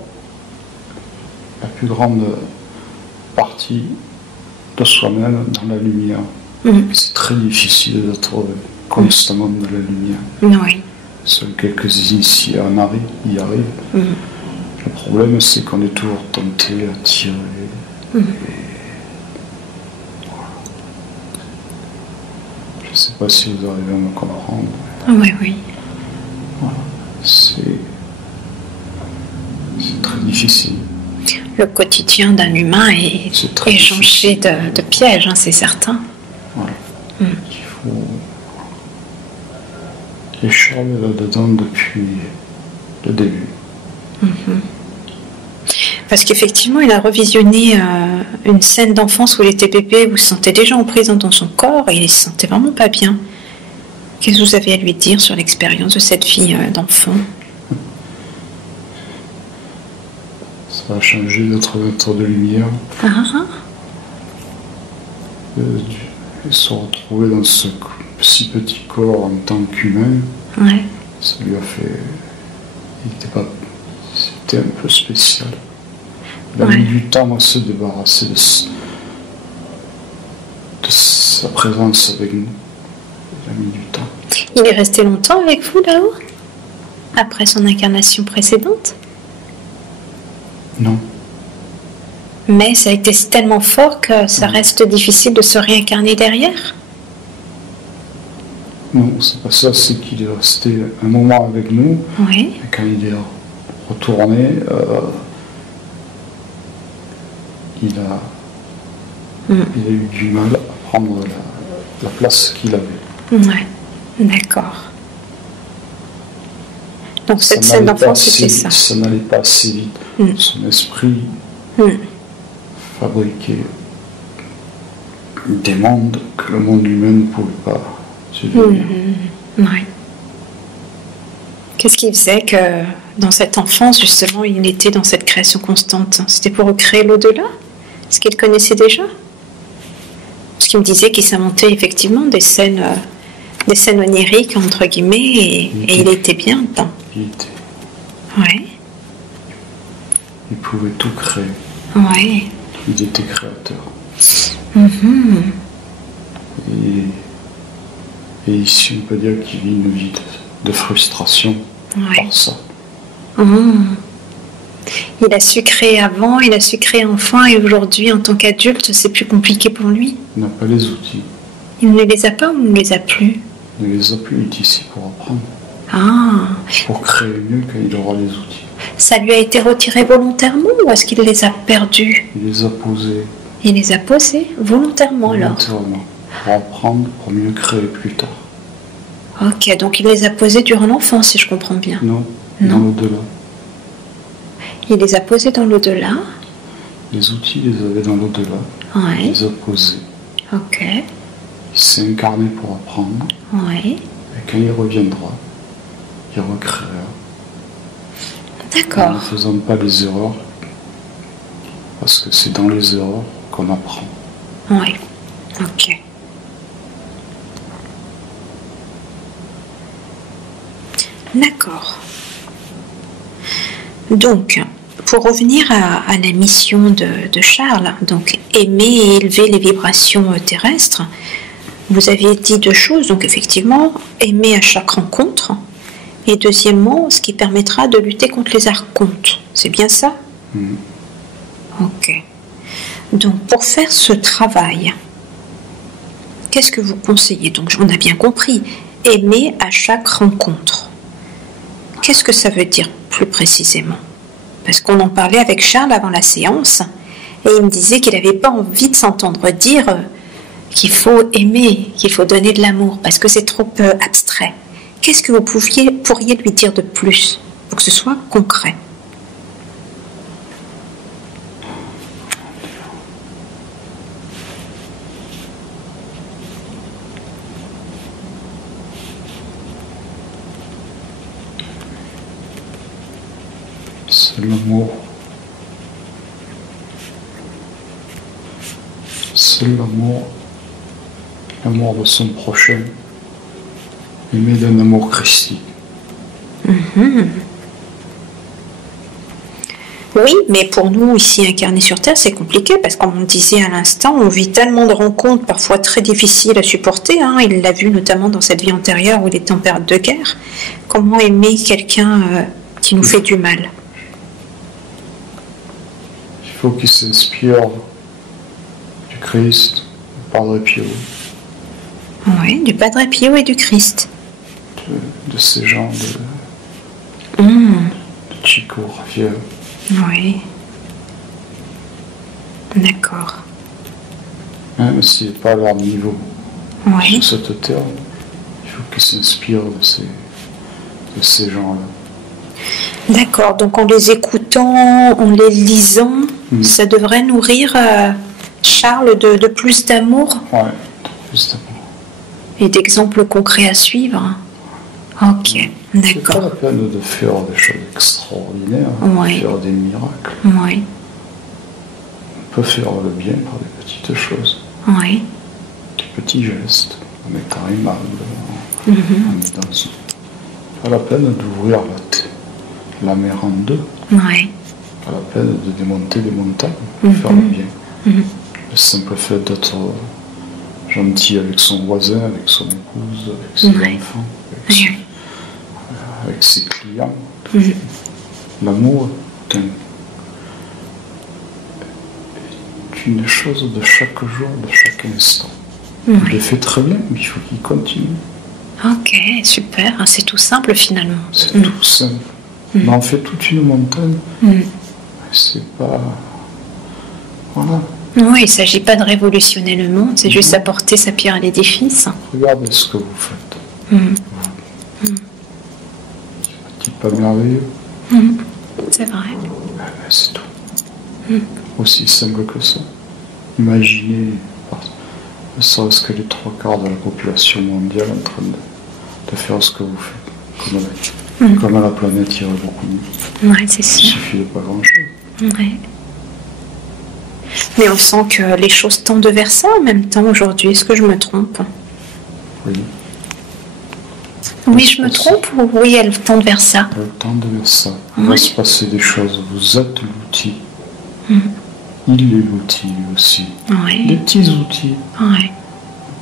la plus grande partie de soi-même dans la lumière. C'est très difficile d'être constamment dans la lumière. Oui. Seuls quelques initiés y arrivent. Le problème, c'est qu'on est toujours tenté, attiré. Et voilà. Je ne sais pas si vous arrivez à me comprendre. Oui, oui. Voilà. C'est très difficile. Le quotidien d'un humain est jonché de pièges, hein, c'est certain. Voilà. Il faut... Et Charles est là-dedans depuis le début. Parce qu'effectivement, il a revisionné une scène d'enfance où il était bébé, où il se sentait déjà en prison dans son corps et il se sentait vraiment pas bien. Qu'est-ce que vous avez à lui dire sur l'expérience de cette fille d'enfant? Ça a changé notre mètre de lumière. Et se retrouver dans ce si petit corps en tant qu'humain, ça lui a fait... C'était un peu spécial. Il a mis du temps à se débarrasser de sa présence avec nous. Il a mis du temps. Il est resté longtemps avec vous là-haut? Après son incarnation précédente? Non. Mais ça a été tellement fort que ça reste difficile de se réincarner derrière? Non, c'est pas ça, c'est qu'il est resté un moment avec nous. Oui. Et quand il est retourné, il a eu du mal à prendre la place qu'il avait. Ouais, d'accord. Donc cette scène d'enfance, c'était ça. Ça n'allait pas assez vite. Son esprit fabriquait des mondes que le monde humain ne pouvait pas subvenir. Ouais. Qu'est-ce qui faisait que dans cette enfance, justement, il était dans cette création constante? C'était pour créer l'au-delà? Est-ce qu'il connaissait déjà? Parce qu'il me disait qu'il s'inventait effectivement des scènes oniriques, entre guillemets, et il était bien dedans. Il était. Ouais. Il pouvait tout créer. Ouais. Il était créateur. Et ici, on peut dire qu'il vit une vie de frustration par ça. Il a su créer avant, il a su créer enfant, et aujourd'hui, en tant qu'adulte, c'est plus compliqué pour lui. Il n'a pas les outils. Il ne les a pas ou il ne les a plus? Il ne les a plus, il est ici pour apprendre. Pour créer mieux quand il aura les outils. Ça lui a été retiré volontairement ou est-ce qu'il les a perdus? Il les a posés. Il les a posés volontairement alors? Volontairement. Pour apprendre, pour mieux créer plus tard. Ok, donc il les a posés durant l'enfance, si je comprends bien. Non, dans l'au-delà. Il les a posés dans l'au-delà? Les outils, il les avait dans l'au-delà. Ouais. Il les a posés. Ok. Il s'est incarné pour apprendre. Ouais. Et quand il reviendra, il recréera. D'accord. En ne faisant pas les erreurs, parce que c'est dans les erreurs qu'on apprend. Oui, ok. D'accord. Donc, pour revenir à la mission de Charles, donc aimer et élever les vibrations terrestres, vous avez dit deux choses, donc effectivement, aimer à chaque rencontre, et deuxièmement, ce qui permettra de lutter contre les archontes. C'est bien ça? Ok. Donc, pour faire ce travail, qu'est-ce que vous conseillez? Donc, on a bien compris, aimer à chaque rencontre. Qu'est-ce que ça veut dire plus précisément? Parce qu'on en parlait avec Charles avant la séance, et il me disait qu'il n'avait pas envie de s'entendre dire qu'il faut aimer, qu'il faut donner de l'amour, parce que c'est trop abstrait. Qu'est-ce que vous pourriez lui dire de plus, pour que ce soit concret? C'est l'amour. C'est l'amour. L'amour de son prochain. Aimer d'un amour christique. Oui, mais pour nous, ici, incarnés sur Terre, c'est compliqué, parce que comme on disait à l'instant, on vit tellement de rencontres, parfois très difficiles à supporter. Hein. Il l'a vu notamment dans cette vie antérieure où il était en période de guerre. Comment aimer quelqu'un qui nous fait du mal? Il faut qu'il s'inspire du Christ, du Padre Pio. Oui, du Padre Pio et du Christ. De ces gens de Chico, Raphaël. Oui. D'accord. Même s'il n'est pas à leur niveau sur cette terre, il faut qu'il s'inspire de ces gens-là. D'accord, donc en les écoutant, en les lisant, ça devrait nourrir Charles de plus d'amour. Ouais, de plus d'amour. Et d'exemples concrets à suivre. Ok, C'est pas d'accord. la peine de faire des choses extraordinaires, de faire des miracles. Oui. On peut faire le bien par des petites choses, Oui. des petits gestes, en mettant un mal, en mettant... Pas la peine d'ouvrir la mer en deux. Oui. Pas la peine de démonter des montagnes pour faire le bien. Le simple fait d'être gentil avec son voisin, avec son épouse, avec ses enfants, avec ses clients. L'amour est une chose de chaque jour, de chaque instant. Il le fait très bien, mais il faut qu'il continue. Ok, super. C'est tout simple finalement. C'est tout simple. On en fait toute une montagne. C'est pas... Voilà. Oui, il ne s'agit pas de révolutionner le monde, c'est juste apporter sa pierre à l'édifice. Regardez ce que vous faites. C'est pas merveilleux. C'est vrai. C'est tout. Aussi simple que ça. Imaginez, ne serait-ce que les 3/4 de la population mondiale en train de faire ce que vous faites. Comme la planète irait beaucoup mieux. Oui, c'est sûr. Il suffit de pas grand-chose. Oui. Mais on sent que les choses tendent vers ça en même temps aujourd'hui. Est-ce que je me trompe? Oui. Oui, je me trompe ou oui, elles tendent vers ça? Elles tendent vers ça. Il va se passer des choses. Vous êtes l'outil. Il est l'outil aussi. Oui. Des petits outils. Oui. Ne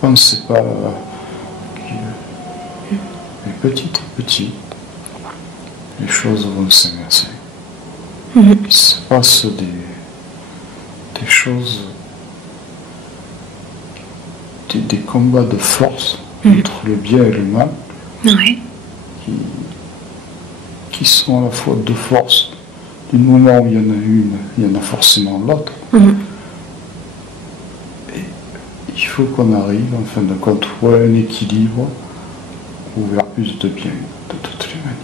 pensez pas mais petit à petit, les choses vont s'inverser. Il se passe des choses, des combats de force entre le bien et le mal, qui sont à la fois deux forces. Du moment où il y en a une, il y en a forcément l'autre. Et il faut qu'on arrive, en fin de compte, à un équilibre ou vers plus de bien, de toutes les manières.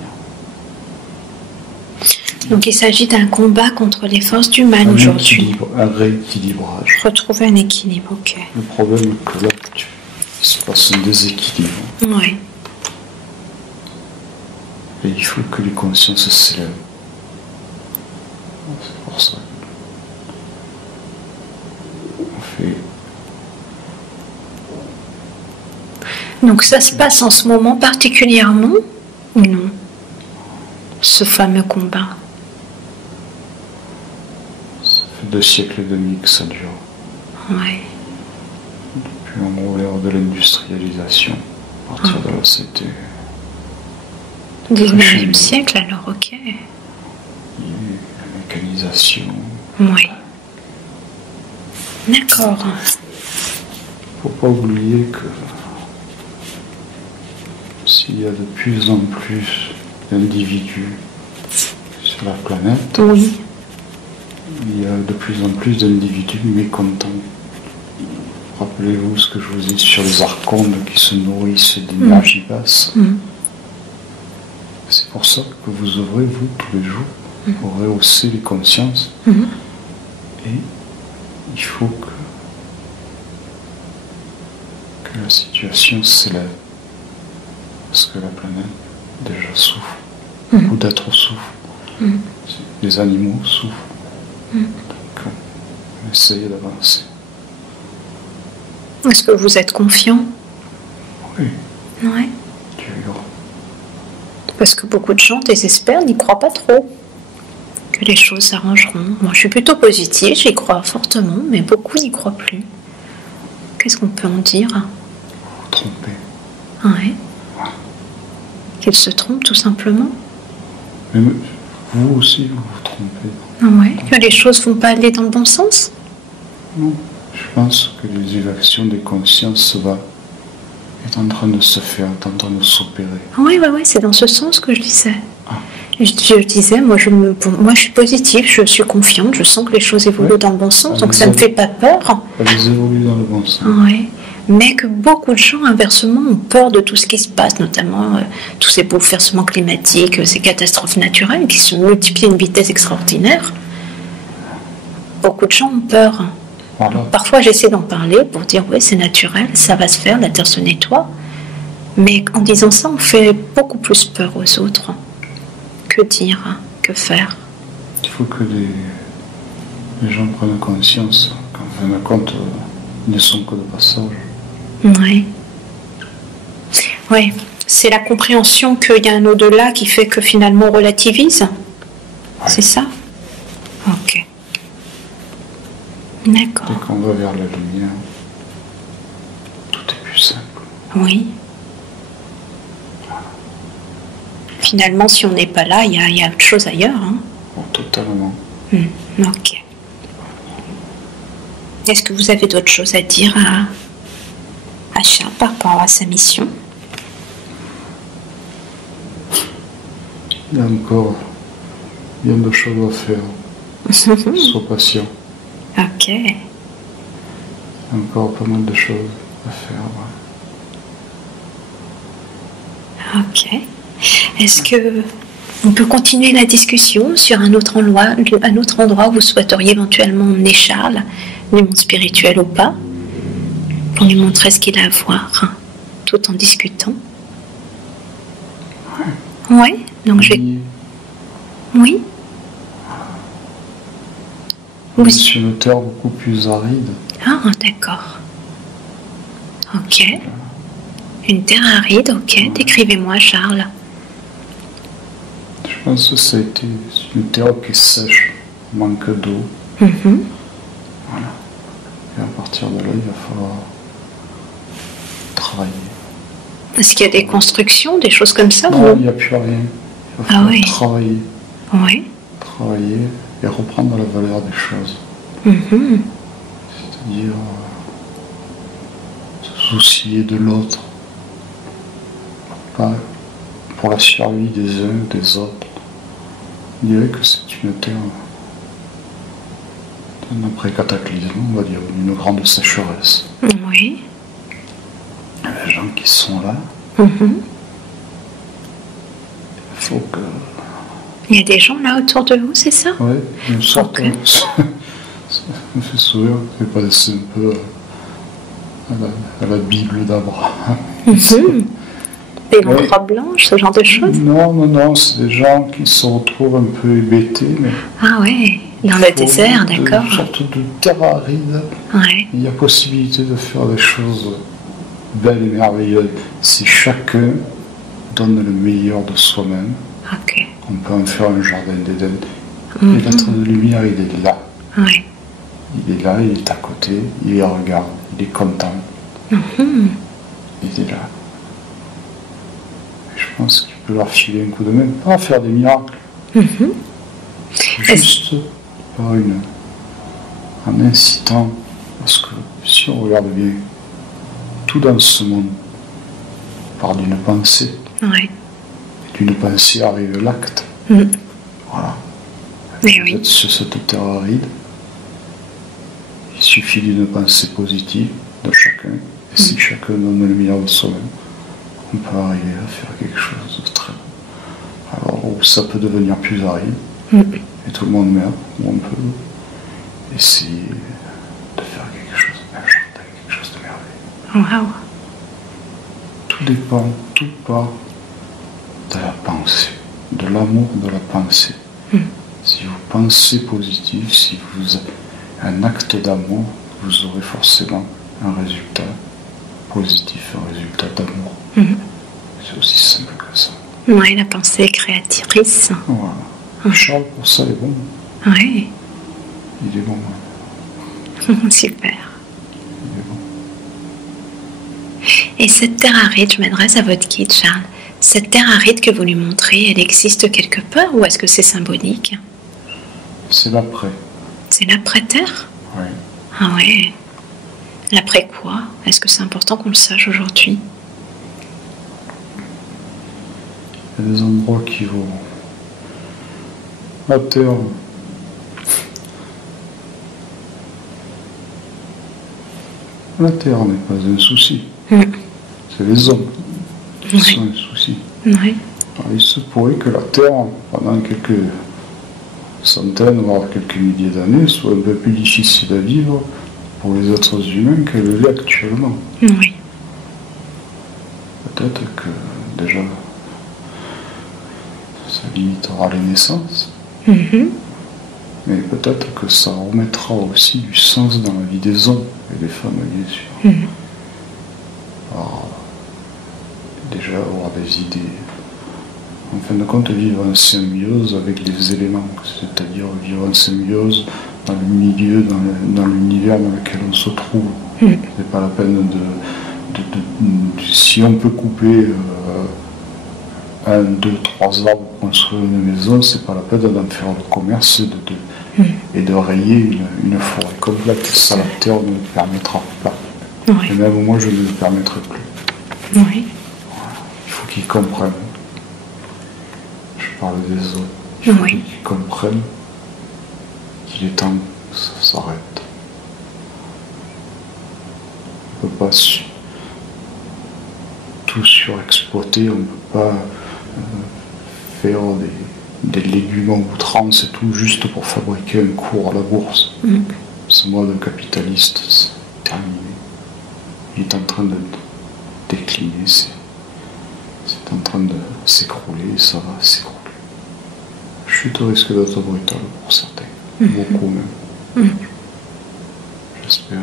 Donc il s'agit d'un combat contre les forces du mal aujourd'hui. Un rééquilibrage. Retrouver un équilibre, ok. Le problème est que là, il se passe un déséquilibre. Oui. Et il faut que les consciences s'élèvent. C'est pour ça qu'on fait... Donc ça se passe en ce moment particulièrement ou non? Ce fameux combat. Ça fait 2 siècles et demi que ça dure. Oui. Depuis en gros l'ère de l'industrialisation, à partir de là c'était... 19e siècle alors, ok. Il y a eu la mécanisation. Oui. D'accord. Faut pas oublier que s'il y a de plus en plus d'individus sur la planète, Oui. il y a de plus en plus d'individus mécontents. Rappelez-vous ce que je vous ai dit sur les archontes qui se nourrissent d'énergie basse. C'est pour ça que vous ouvrez, vous, tous les jours, pour rehausser les consciences. Et il faut que la situation s'élève. Parce que la planète déjà souffre. Beaucoup d'êtres souffrent. Les animaux souffrent. Donc, on essaye d'avancer. Est-ce que vous êtes confiant? Oui. Oui. Dur. Parce que beaucoup de gens désespèrent, n'y croient pas trop que les choses s'arrangeront. Moi, je suis plutôt positive, j'y crois fortement, mais beaucoup n'y croient plus. Qu'est-ce qu'on peut en dire? Vous vous trompez. Oui. Qu'ils se trompent tout simplement. Mais vous aussi, vous vous trompez. Oui. Que les choses ne vont pas aller dans le bon sens? Non. Je pense que les évacuations des consciences est en train de se faire, est en train de s'opérer. Oui, c'est dans ce sens que je disais. Je disais, moi je suis positive, je suis confiante, je sens que les choses évoluent dans le bon sens, donc ça ne me fait pas peur. Elles évoluent dans le bon sens. Oui, mais que beaucoup de gens, inversement, ont peur de tout ce qui se passe, notamment tous ces bouleversements climatiques, ces catastrophes naturelles qui se multiplient à une vitesse extraordinaire. Beaucoup de gens ont peur. Voilà. Parfois, j'essaie d'en parler pour dire, oui, c'est naturel, ça va se faire, la Terre se nettoie. Mais en disant ça, on fait beaucoup plus peur aux autres. Que dire, que faire? Il faut que les gens prennent conscience qu'en fin de compte, ils ne sont que de passage. Oui. Oui, c'est la compréhension qu'il y a un au-delà qui fait que finalement on relativise. Ouais. C'est ça? Ok. D'accord. Dès qu'on va vers la lumière, tout est plus simple. Oui. Finalement, si on n'est pas là, il y a autre chose ailleurs. Hein? Oh, totalement. Ok. Est-ce que vous avez d'autres choses à dire à Charles par rapport à sa mission? Il y a encore bien de choses à faire. Sois patient. Ok. Il y a encore pas mal de choses à faire. Ouais. Ok. Est-ce que on peut continuer la discussion sur un autre endroit où vous souhaiteriez éventuellement emmener Charles, du monde spirituel ou pas, pour lui montrer ce qu'il a à voir, tout en discutant? Ouais. Ouais. Donc je vais. Oui. Oui. Sur une terre beaucoup plus aride. Ah, d'accord. Ok. Une terre aride, ok. Décrivez-moi, Charles. Je pense que ça a été une terre qui est sèche, manque d'eau. Voilà. Et à partir de là, il va falloir travailler. Est-ce qu'il y a des constructions, des choses comme ça? Non, il n'y a plus rien. Il va falloir travailler. Oui. Travailler et reprendre la valeur des choses. C'est-à-dire se soucier de l'autre. Pas pour la survie des uns, des autres. On dirait que c'est une terre d'un après-cataclysme, on va dire, une grande sécheresse. Oui. Les gens qui sont là, il faut que... Il y a des gens là autour de vous, c'est ça? Oui, une sorte de... ça me fait sourire, c'est passé un peu à la Bible d'Abraham. Des robes blanches, ce genre de choses? Non, c'est des gens qui se retrouvent un peu hébétés. Mais ah ouais, dans le désert, d'accord. Une sorte de terre aride. Ouais. Il y a possibilité de faire des choses belles et merveilleuses si chacun donne le meilleur de soi-même. Ok. On peut en faire un jardin d'Éden. Et l'être de lumière, il est là. Ouais. Il est là, il est à côté, il les regarde, il est content. Il est là. Je pense qu'il peut leur filer un coup de main, pas faire des miracles. Juste en incitant, parce que si on regarde bien, tout dans ce monde part d'une pensée. Ouais. Et d'une pensée arrive l'acte. Voilà. Mais Vous êtes sur cette terre aride. Il suffit d'une pensée positive de chacun. Et si chacun donne le meilleur de soi-même, on peut arriver à faire quelque chose de très bon. Alors, ça peut devenir plus aride, et tout le monde meurt, ou on peut essayer de faire quelque chose de merveilleux. Wow. Tout dépend, tout part de la pensée, de l'amour de la pensée. Si vous pensez positif, si vous avez un acte d'amour, vous aurez forcément un résultat positif, un résultat d'amour. C'est aussi simple que ça. Oui, la pensée créatrice. Voilà. Charles, pour ça, est bon. Oui. Il est bon. Super. Il est bon. Et cette terre aride, je m'adresse à votre guide, Charles. Cette terre aride que vous lui montrez, elle existe quelque part ou est-ce que c'est symbolique? C'est l'après. C'est l'après-terre? Oui. Ah ouais. L'après quoi? Est-ce que c'est important qu'on le sache aujourd'hui? Il y a des endroits qui vont... La terre... La terre n'est pas un souci. C'est les hommes qui sont un souci. Oui. Alors, il se pourrait que la terre, pendant quelques centaines, voire quelques milliers d'années, soit un peu plus difficile à vivre pour les êtres humains qu'elle l'est actuellement. Oui. Peut-être que déjà ça limitera les naissances, mais peut-être que ça remettra aussi du sens dans la vie des hommes et des femmes, bien sûr. Alors, déjà avoir des idées. En fin de compte, vivre en symbiose avec les éléments, c'est-à-dire vivre en symbiose dans le milieu, dans l'univers dans lequel on se trouve. C'est pas la peine si on peut couper 1, 2, 3 arbres pour construire une maison, c'est pas la peine d'en faire le commerce et de rayer une forêt complète. Ça, la terre ne le permettra pas. Oui. Et même moi, je ne le permettrai plus. Oui. Il faut qu'ils comprennent. Je parle des autres. Il faut qu'ils comprennent qu'il est temps que ça s'arrête. On ne peut pas tout surexploiter, on ne peut pas faire des légumes en outrance et tout juste pour fabriquer un cours à la bourse. Ce mode capitaliste, c'est terminé. Il est en train de décliner, c'est en train de s'écrouler et ça va s'écrouler. La chute risque d'être brutale pour certains, beaucoup même. J'espère.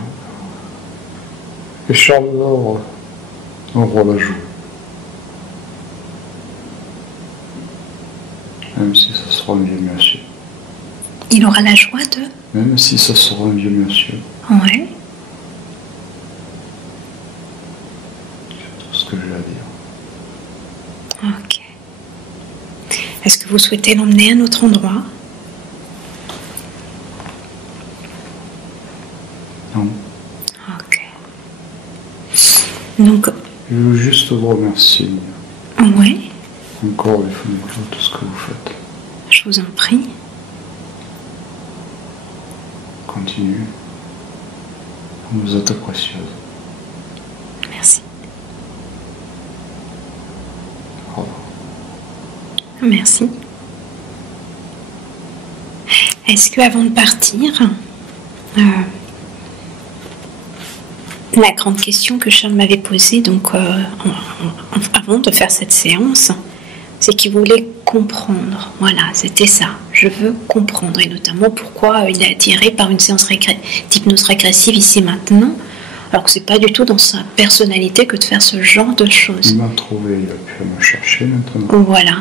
Et Charles d'Or a un rôle à jouer. Même si ça sera un vieux monsieur. Il aura la joie de... Même si ça sera un vieux monsieur. Ouais. C'est tout ce que j'ai à dire. Ok. Est-ce que vous souhaitez l'emmener à un autre endroit? Non. Ok. Donc... Je veux juste vous remercier. Oui. Encore une fois, tout ce que vous faites. Je vous en prie. Continuez. Vous êtes précieuse. Merci. Au revoir. Merci. Est-ce que avant de partir, la grande question que Charles m'avait posée, donc avant de faire cette séance, c'est qu'il voulait comprendre. Voilà, c'était ça. Je veux comprendre, et notamment pourquoi il est attiré par une séance d'hypnose régressive ici maintenant, alors que c'est pas du tout dans sa personnalité que de faire ce genre de choses. Il m'a trouvé, il a pu me chercher maintenant. Voilà,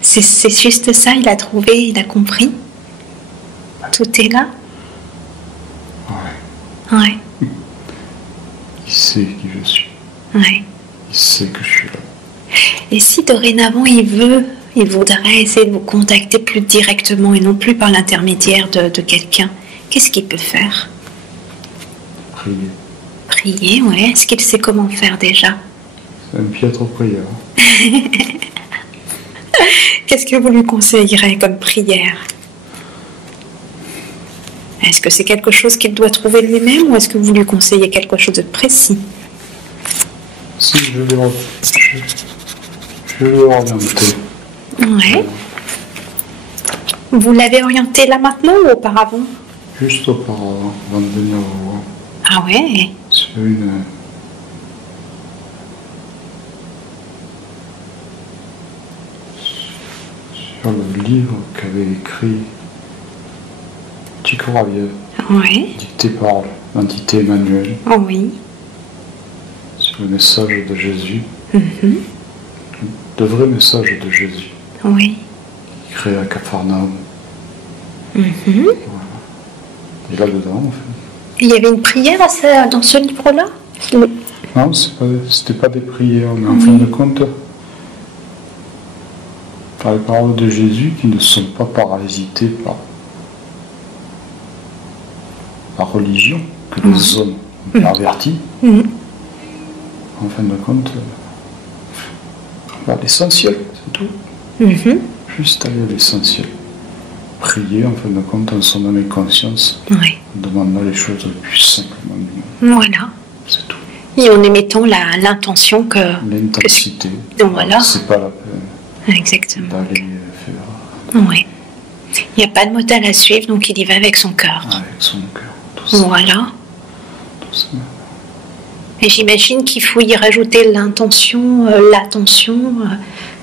c'est juste ça. Il a trouvé, il a compris. Tout est là. Ouais. Ouais. Il sait qui je suis. Ouais. Il sait que je suis là. Et si dorénavant il voudrait essayer de vous contacter plus directement et non plus par l'intermédiaire de quelqu'un, qu'est-ce qu'il peut faire? Prier. Prier, ouais. Est-ce qu'il sait comment faire déjà? C'est un piètre prière. Qu'est-ce que vous lui conseillerez comme prière? Est-ce que c'est quelque chose qu'il doit trouver lui-même ou est-ce que vous lui conseillez quelque chose de précis? Si, je vais orienter. Ouais. Vous l'avez orienté là maintenant ou auparavant? Juste auparavant, avant de venir vous voir. Ah ouais. Sur le livre qu'avait écrit Chico Ravier, Ouais. dicté par l'entité Emmanuel, Oh oui. sur le message de Jésus, le vrai message de Jésus, Oui. créé à Capharnaüm. Voilà. Et là-dedans, en fait. Il y avait une prière dans ce livre-là? Non, c'était pas des prières, mais en fin de compte, par les paroles de Jésus qui ne sont pas parasitées par la religion que les hommes ont pervertie. En fin de compte, l'essentiel, c'est tout. Juste aller à l'essentiel. Prier, en fin de compte, en son âme et conscience, Oui. en demandant les choses les plus simplement du monde. Voilà. C'est Et en émettant l'intention que... L'intensité. Donc voilà. C'est pas la peine. Exactement. D'aller faire... Oui. Il n'y a pas de modèle à suivre, donc il y va avec son cœur. Avec son cœur, tout ça. Voilà. Tout ça. Et j'imagine qu'il faut y rajouter l'attention,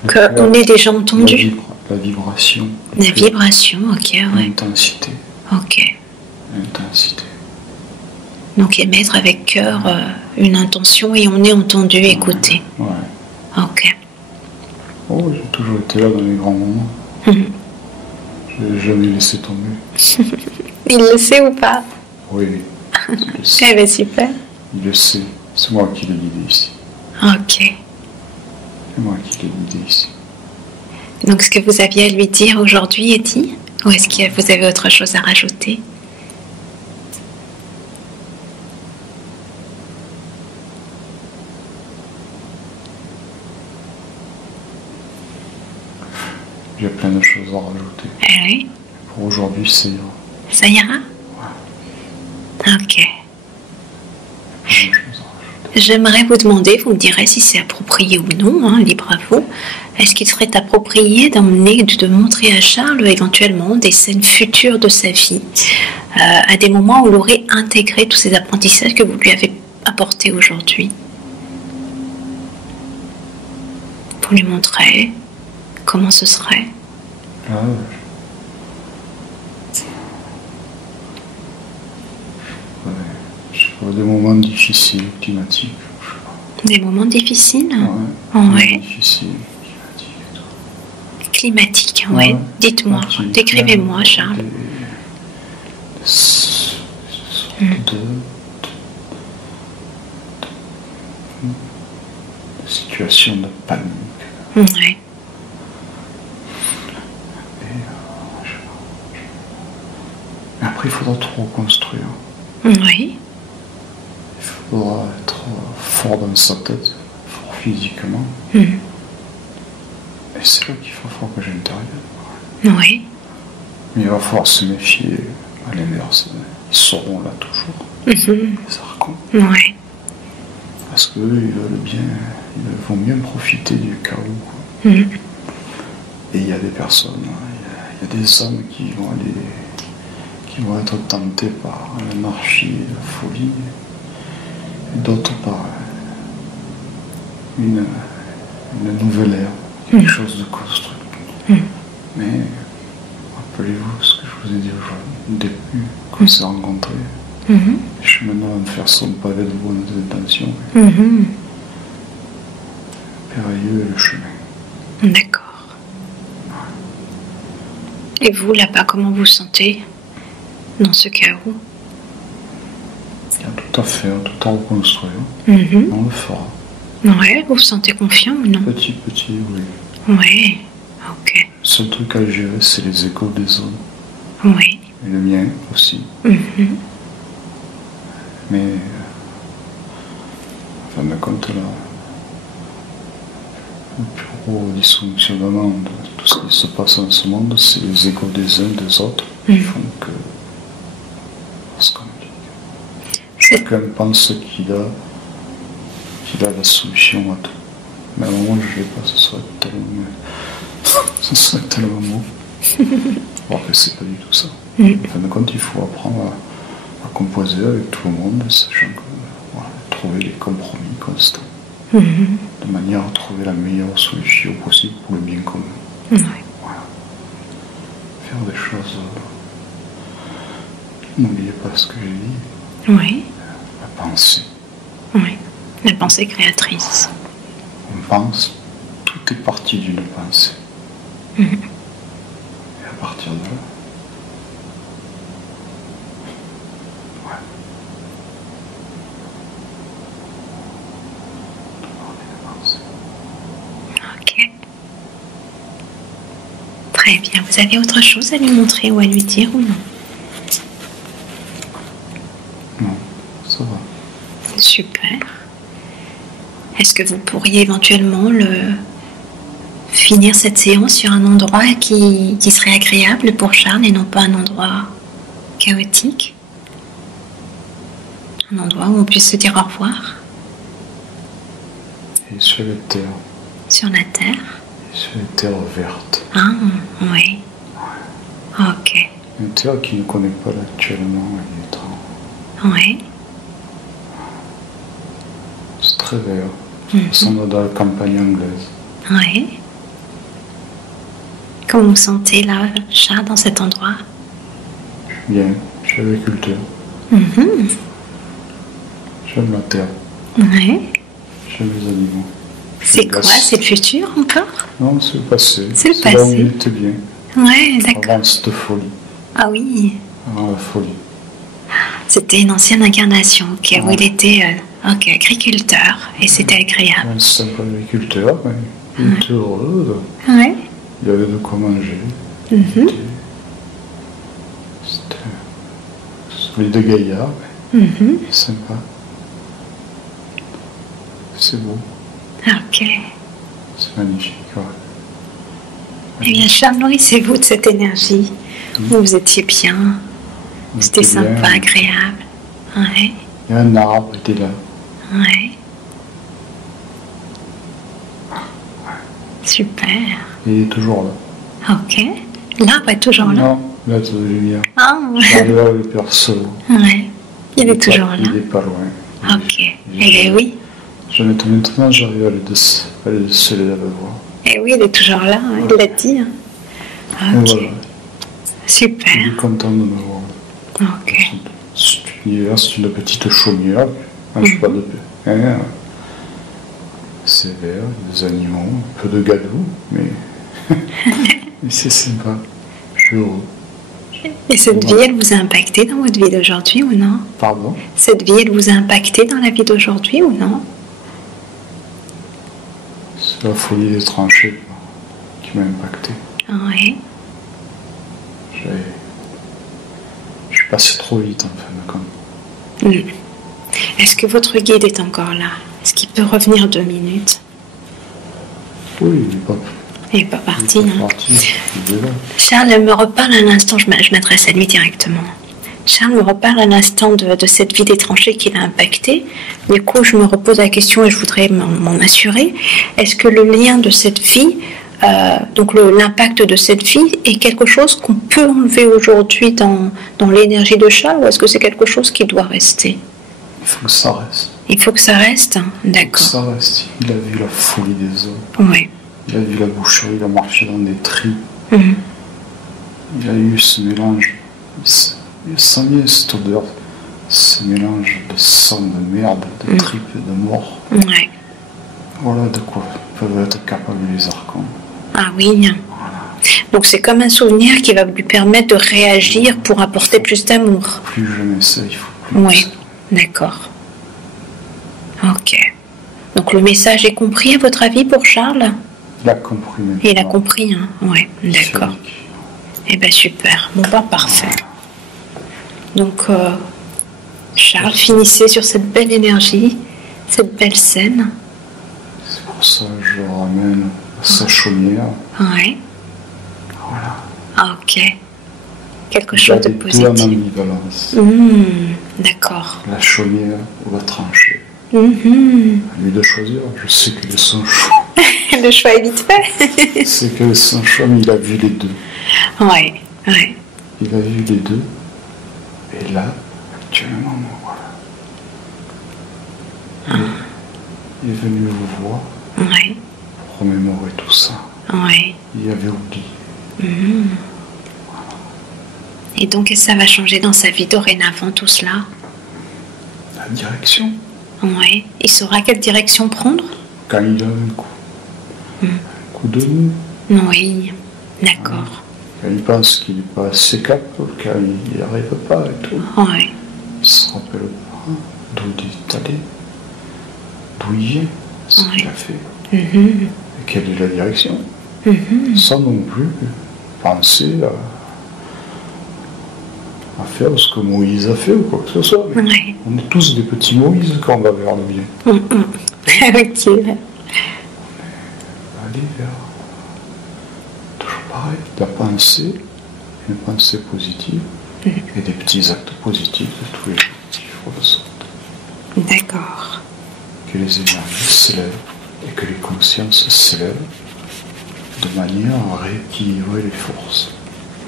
qu'on est déjà entendu. La vibration. La vibration, ok, ouais. L'intensité. Ok. L'intensité. Donc émettre avec cœur une intention et on est entendu, écouté. Ouais. Ok. Oh, j'ai toujours été là dans les grands moments. Je n'ai jamais laissé tomber. Il le sait ou pas? Oui, il le sait. Eh bien, super. Il le sait. C'est moi qui l'ai guidé ici. Ok. C'est moi qui l'ai guidé ici. Donc ce que vous aviez à lui dire aujourd'hui est dit? Ou est-ce que vous avez autre chose à rajouter? J'ai plein de choses à rajouter. Eh oui. Pour aujourd'hui, ça ira. Ça ira? Ouais. Ok. J'aimerais vous demander, vous me direz si c'est approprié ou non, hein, libre à vous. Est-ce qu'il serait approprié d'emmener, de montrer à Charles éventuellement des scènes futures de sa vie, à des moments où il aurait intégré tous ces apprentissages que vous lui avez apportés aujourd'hui, pour lui montrer comment ce serait? Des moments difficiles, climatiques. Des moments difficiles? Ouais. Difficiles, climatiques, ouais. Dites-moi, décrivez-moi, Charles. Des sortes de situations de panique. Ouais. Mais après, il faudra tout reconstruire. Oui. Il faudra être fort dans sa tête, fort physiquement. Et c'est là qu'il faut que j'intervienne. Oui. Mais il va falloir se méfier à l'inverse. Ils seront là toujours, les archons. Oui. Parce qu'eux, ils vont bien profiter du chaos. Et il y a des personnes, il y a des âmes qui vont être tentées par l'anarchie, la folie. D'autres par une nouvelle ère, quelque chose de construit. Mais rappelez-vous ce que je vous ai dit aujourd'hui, depuis qu'on s'est rencontrés. Les chemins à faire sont pavés de bonnes intentions. Périlleux est le chemin. D'accord. Et vous, là-bas, comment vous sentez dans ce chaos? Il y a tout à faire, tout à reconstruire. On le fera. Ouais, vous vous sentez confiant ou non? Petit, oui. Oui, ok. Le seul truc à gérer, c'est les échos des zones. Oui. Et le mien aussi. Mais, en fin de compte, là, le plus gros dysfonctionnement de tout ce qui se passe en ce monde, c'est les échos des uns des autres qui font que on se complique. Chacun pense qu'il a la solution à tout. Mais à un moment, je ne l'ai pas, ce serait tellement beau. Alors que c'est pas du tout ça. En fin de compte, il faut apprendre à composer avec tout le monde, sachant que trouver des compromis constants. De manière à trouver la meilleure solution possible pour le bien commun. Voilà. Faire des choses. N'oubliez pas ce que j'ai dit. Oui. La pensée. Oui. La pensée créatrice. On pense, tout est parti d'une pensée. Et à partir de là, ok. Très bien. Vous avez autre chose à lui montrer ou à lui dire ou non? Non, ça va. Super. Est-ce que vous pourriez éventuellement finir cette séance sur un endroit qui serait agréable pour Charles et non pas un endroit chaotique? Un endroit où on puisse se dire au revoir? Et sur les terres. Sur la terre? Et sur les terres vertes. Ah, oui. Ok. Une terre qui ne connaît pas actuellement les temps. Oui. C'est très vert. Ça ressemble dans la campagne anglaise. Oui. Comment vous sentez là, Charles, dans cet endroit? Bien, je suis agriculteur. J'aime la terre. Oui. J'aime les animaux. C'est quoi? C'est le futur encore? Non, c'est le passé. C'est le là où passé. il était bien. Oui, d'accord. Avant cette folie. Ah oui. Avant la folie. C'était une ancienne incarnation, ok, où il était agriculteur, et c'était agréable. Un simple agriculteur, mais il était heureux. Oui. Il avait de quoi manger. C'était celui de gaillard. C'est sympa. C'est beau. Ok. C'est magnifique. Ouais. Eh bien, Charles, nourrissez-vous de cette énergie. Vous étiez bien. C'était sympa, bien. agréable. Ouais. Il y a un arbre qui était là. Ouais. Super. Il est toujours là. Ok. L'arbre est toujours là. Non, là, c'est de lumière. Ah, J'arrive à le percevoir. ouais. Il est toujours là. Il n'est pas loin. Ok. Eh bien, oui. Maintenant, j'arrive à le déceler, à le voir. Eh oui, il est toujours là. Hein. Il l'a dit. Hein. Et Ok. voilà. Super. Il est content de me voir. Ok. Cet univers, c'est une petite chaumière. Mange pas de pain. Hein. C'est vert, il y a des animaux, un peu de gadou, mais, mais c'est sympa. Je suis heureux. Et cette vie, elle vous a impacté dans votre vie d'aujourd'hui ou non? Pardon? Cette vie, elle vous a impacté dans la vie d'aujourd'hui ou non? C'est la folie des tranchées qui m'a impacté. Oui. Je suis passé trop vite en fin de compte. Est-ce que votre guide est encore là? Est-ce qu'il peut revenir 2 minutes? Oui, il n'est pas, Il n'est pas parti. il est Hein. parti. Il est là. Charles me reparle un instant, je m'adresse à lui directement. Charles me reparle un instant de cette vie des tranchées qui l'a impacté. Du coup, je me repose la question et je voudrais m'en assurer. Est-ce que le lien de cette vie, donc l'impact de cette vie, est quelque chose qu'on peut enlever aujourd'hui dans l'énergie de Charles, ou est-ce que c'est quelque chose qui doit rester? Il faut que ça reste. Il faut que ça reste? D'accord. Ça reste. Il a vu la folie des hommes. Oui. Il a vu la boucherie, il a marché dans des tris. Mhm. Il a eu ce mélange. Il sent bien cette odeur, ce mélange de sang, de merde, de tripes et de mort. Ouais. Voilà de quoi peuvent être capables les archons. Ah oui. Donc c'est comme un souvenir qui va lui permettre de réagir pour apporter plus d'amour. Plus jamais ça, il faut plus. Oui, d'accord. Ok. Donc le message est compris à votre avis pour Charles? Il a compris maintenant. Il a compris, hein? Oui, d'accord. Eh bien super, bon bah parfait. Donc Charles, finissez sur cette belle énergie, cette belle scène. C'est pour ça que je le ramène à sa chaumière. Oui. Voilà. Ah, ok. Quelque chose de Deux en positif. ambivalence. D'accord. La chaumière ou la tranchée. À lui de choisir. Je sais que le sang chaud. Le choix est vite fait. C'est que le sang chaud, mais il a vu les deux. Oui, oui. Il a vu les deux. Et là, actuellement, voilà. Il est venu vous voir Oui, pour remémorer tout ça. oui. Il avait oublié. Et donc, qu'est-ce que ça va changer dans sa vie dorénavant, tout cela? La direction. Oui. Il saura quelle direction prendre? Quand il a un coup. Un coup de mou. Oui, d'accord. Quand il pense qu'il n'est pas assez capable, quand il n'y arrive pas et tout. Oui, Il se rappelle pas d'où il est allé, d'où il vient, ce qu'il a fait, et quelle est la direction. Sans non plus penser à faire ce que Moïse a fait ou quoi que ce soit. Mais oui. on est tous des petits Moïse quand on va vers le bien. Ok. Aller vers toujours pareil, la pensée, une pensée positive et des petits actes positifs de tous les jours qui font de sorte D'accord. que les énergies s'élèvent et que les consciences s'élèvent de manière à rééquilibrer les forces.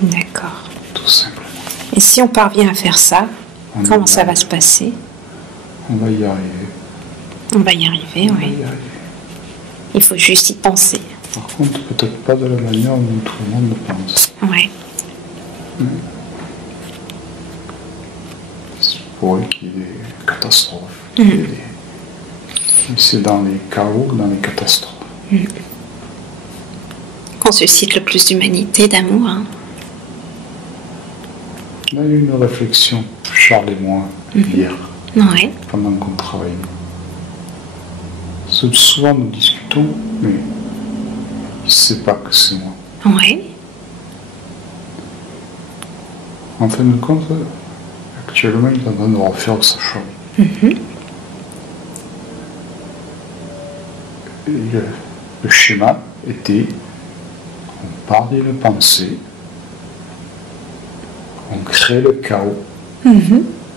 D'accord. Tout simplement. Et si on parvient à faire ça, comment ça va se passer? On va y arriver. On va y arriver, oui. Il faut juste y penser. Par contre, peut-être pas de la manière dont tout le monde le pense. Oui. C'est pour eux qu'il y ait des catastrophes. C'est dans les chaos, dans les catastrophes. Qu'on suscite le plus d'humanité, d'amour. Hein. On a eu une réflexion, Charles et moi, hier, Oui. pendant qu'on travaillait. Souvent nous discutons, mais il ne sait pas que c'est moi. Oui. En fin de compte, actuellement, il est en train de refaire sa chambre. Et le schéma était, on part d'une pensée, on crée le chaos,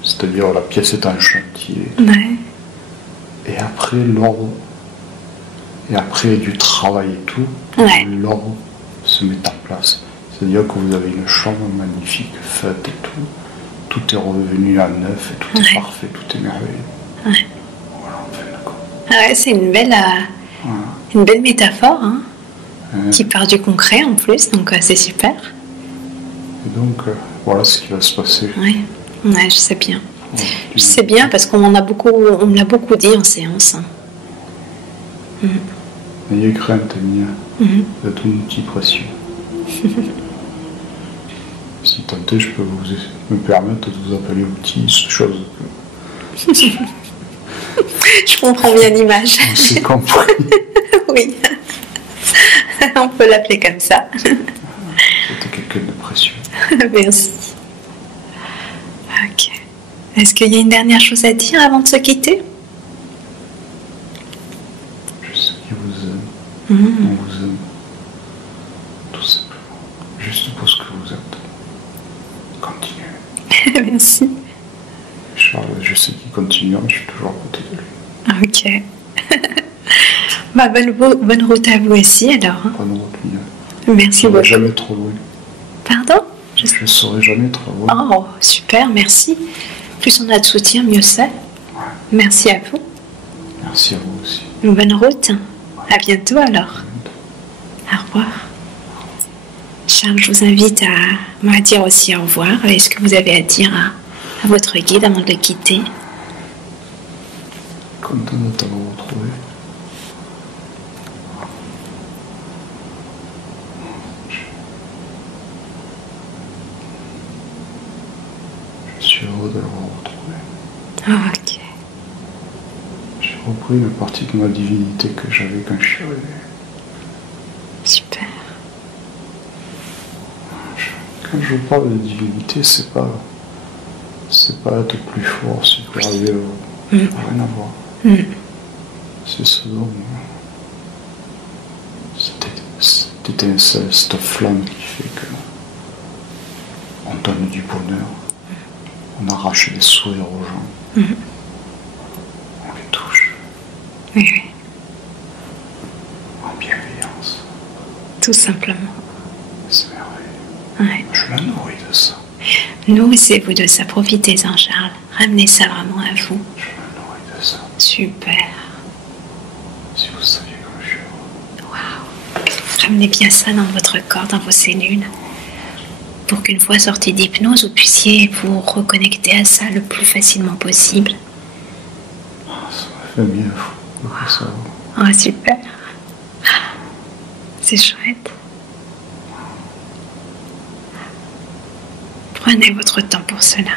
c'est-à-dire la pièce est en chantier, et après l'ordre, et après du travail et tout, l'ordre se met en place. C'est-à-dire que vous avez une chambre magnifique, faite et tout est revenu à neuf, et tout est parfait, tout est merveilleux. Voilà, en fin de compte. C'est une belle métaphore, hein, qui part du concret en plus, donc c'est super. Et donc, voilà ce qui va se passer. Oui, je sais bien. Je sais bien parce qu'on me l'a beaucoup dit en séance. Hein. N'ayez crainte, Mia, vous êtes un outil précieux. Si tant est, je peux me permettre de vous appeler outil, chose. Je comprends bien l'image. On s'est compris. Oui, on peut l'appeler comme ça. C'était quelqu'un de précieux. Merci. Ok. Est-ce qu'il y a une dernière chose à dire avant de se quitter? Je sais qu'il vous aime. On vous aime. Tout simplement. Juste pour ce que vous êtes. Continuez. Merci. Charles, je sais qu'il continue, mais je suis toujours à côté de lui. Ok. Bonne route à vous aussi alors. Bonne route, Mia. Merci Je ne beaucoup. serai jamais trop loin. Pardon? Je ne serai jamais trop loin. Oh, super, merci. Plus on a de soutien, mieux c'est. Merci à vous. Merci à vous aussi. Bonne route. À bientôt alors. Au revoir. Charles, je vous invite à dire aussi au revoir. Est-ce que vous avez à dire à votre guide avant de le quitter? Content de t'avoir retrouvé. Je suis heureux de l'avoir retrouvé. Ok. J'ai repris une partie de ma divinité que j'avais quand je suis arrivé. Super. Quand je vous parle de divinité, c'est pas être plus fort, supérieur, rien à voir. C'est ce dont cette étincelle, cette flamme qui fait que on donne du bonheur, on arrache des sourires aux gens, on les touche. Oui. En bienveillance. Tout simplement. C'est merveilleux. Je me nourris de ça. Nourrissez-vous de ça, profitez-en, Charles. Ramenez ça vraiment à vous. Je me nourris de ça. Super. Si vous saviez comme je suis heureux. Waouh. Ramenez bien ça dans votre corps, dans vos cellules. Pour qu'une fois sorti d'hypnose, vous puissiez vous reconnecter à ça le plus facilement possible. Ça m'a fait bien fou. Ça. Oh, super. C'est chouette. Prenez votre temps pour cela.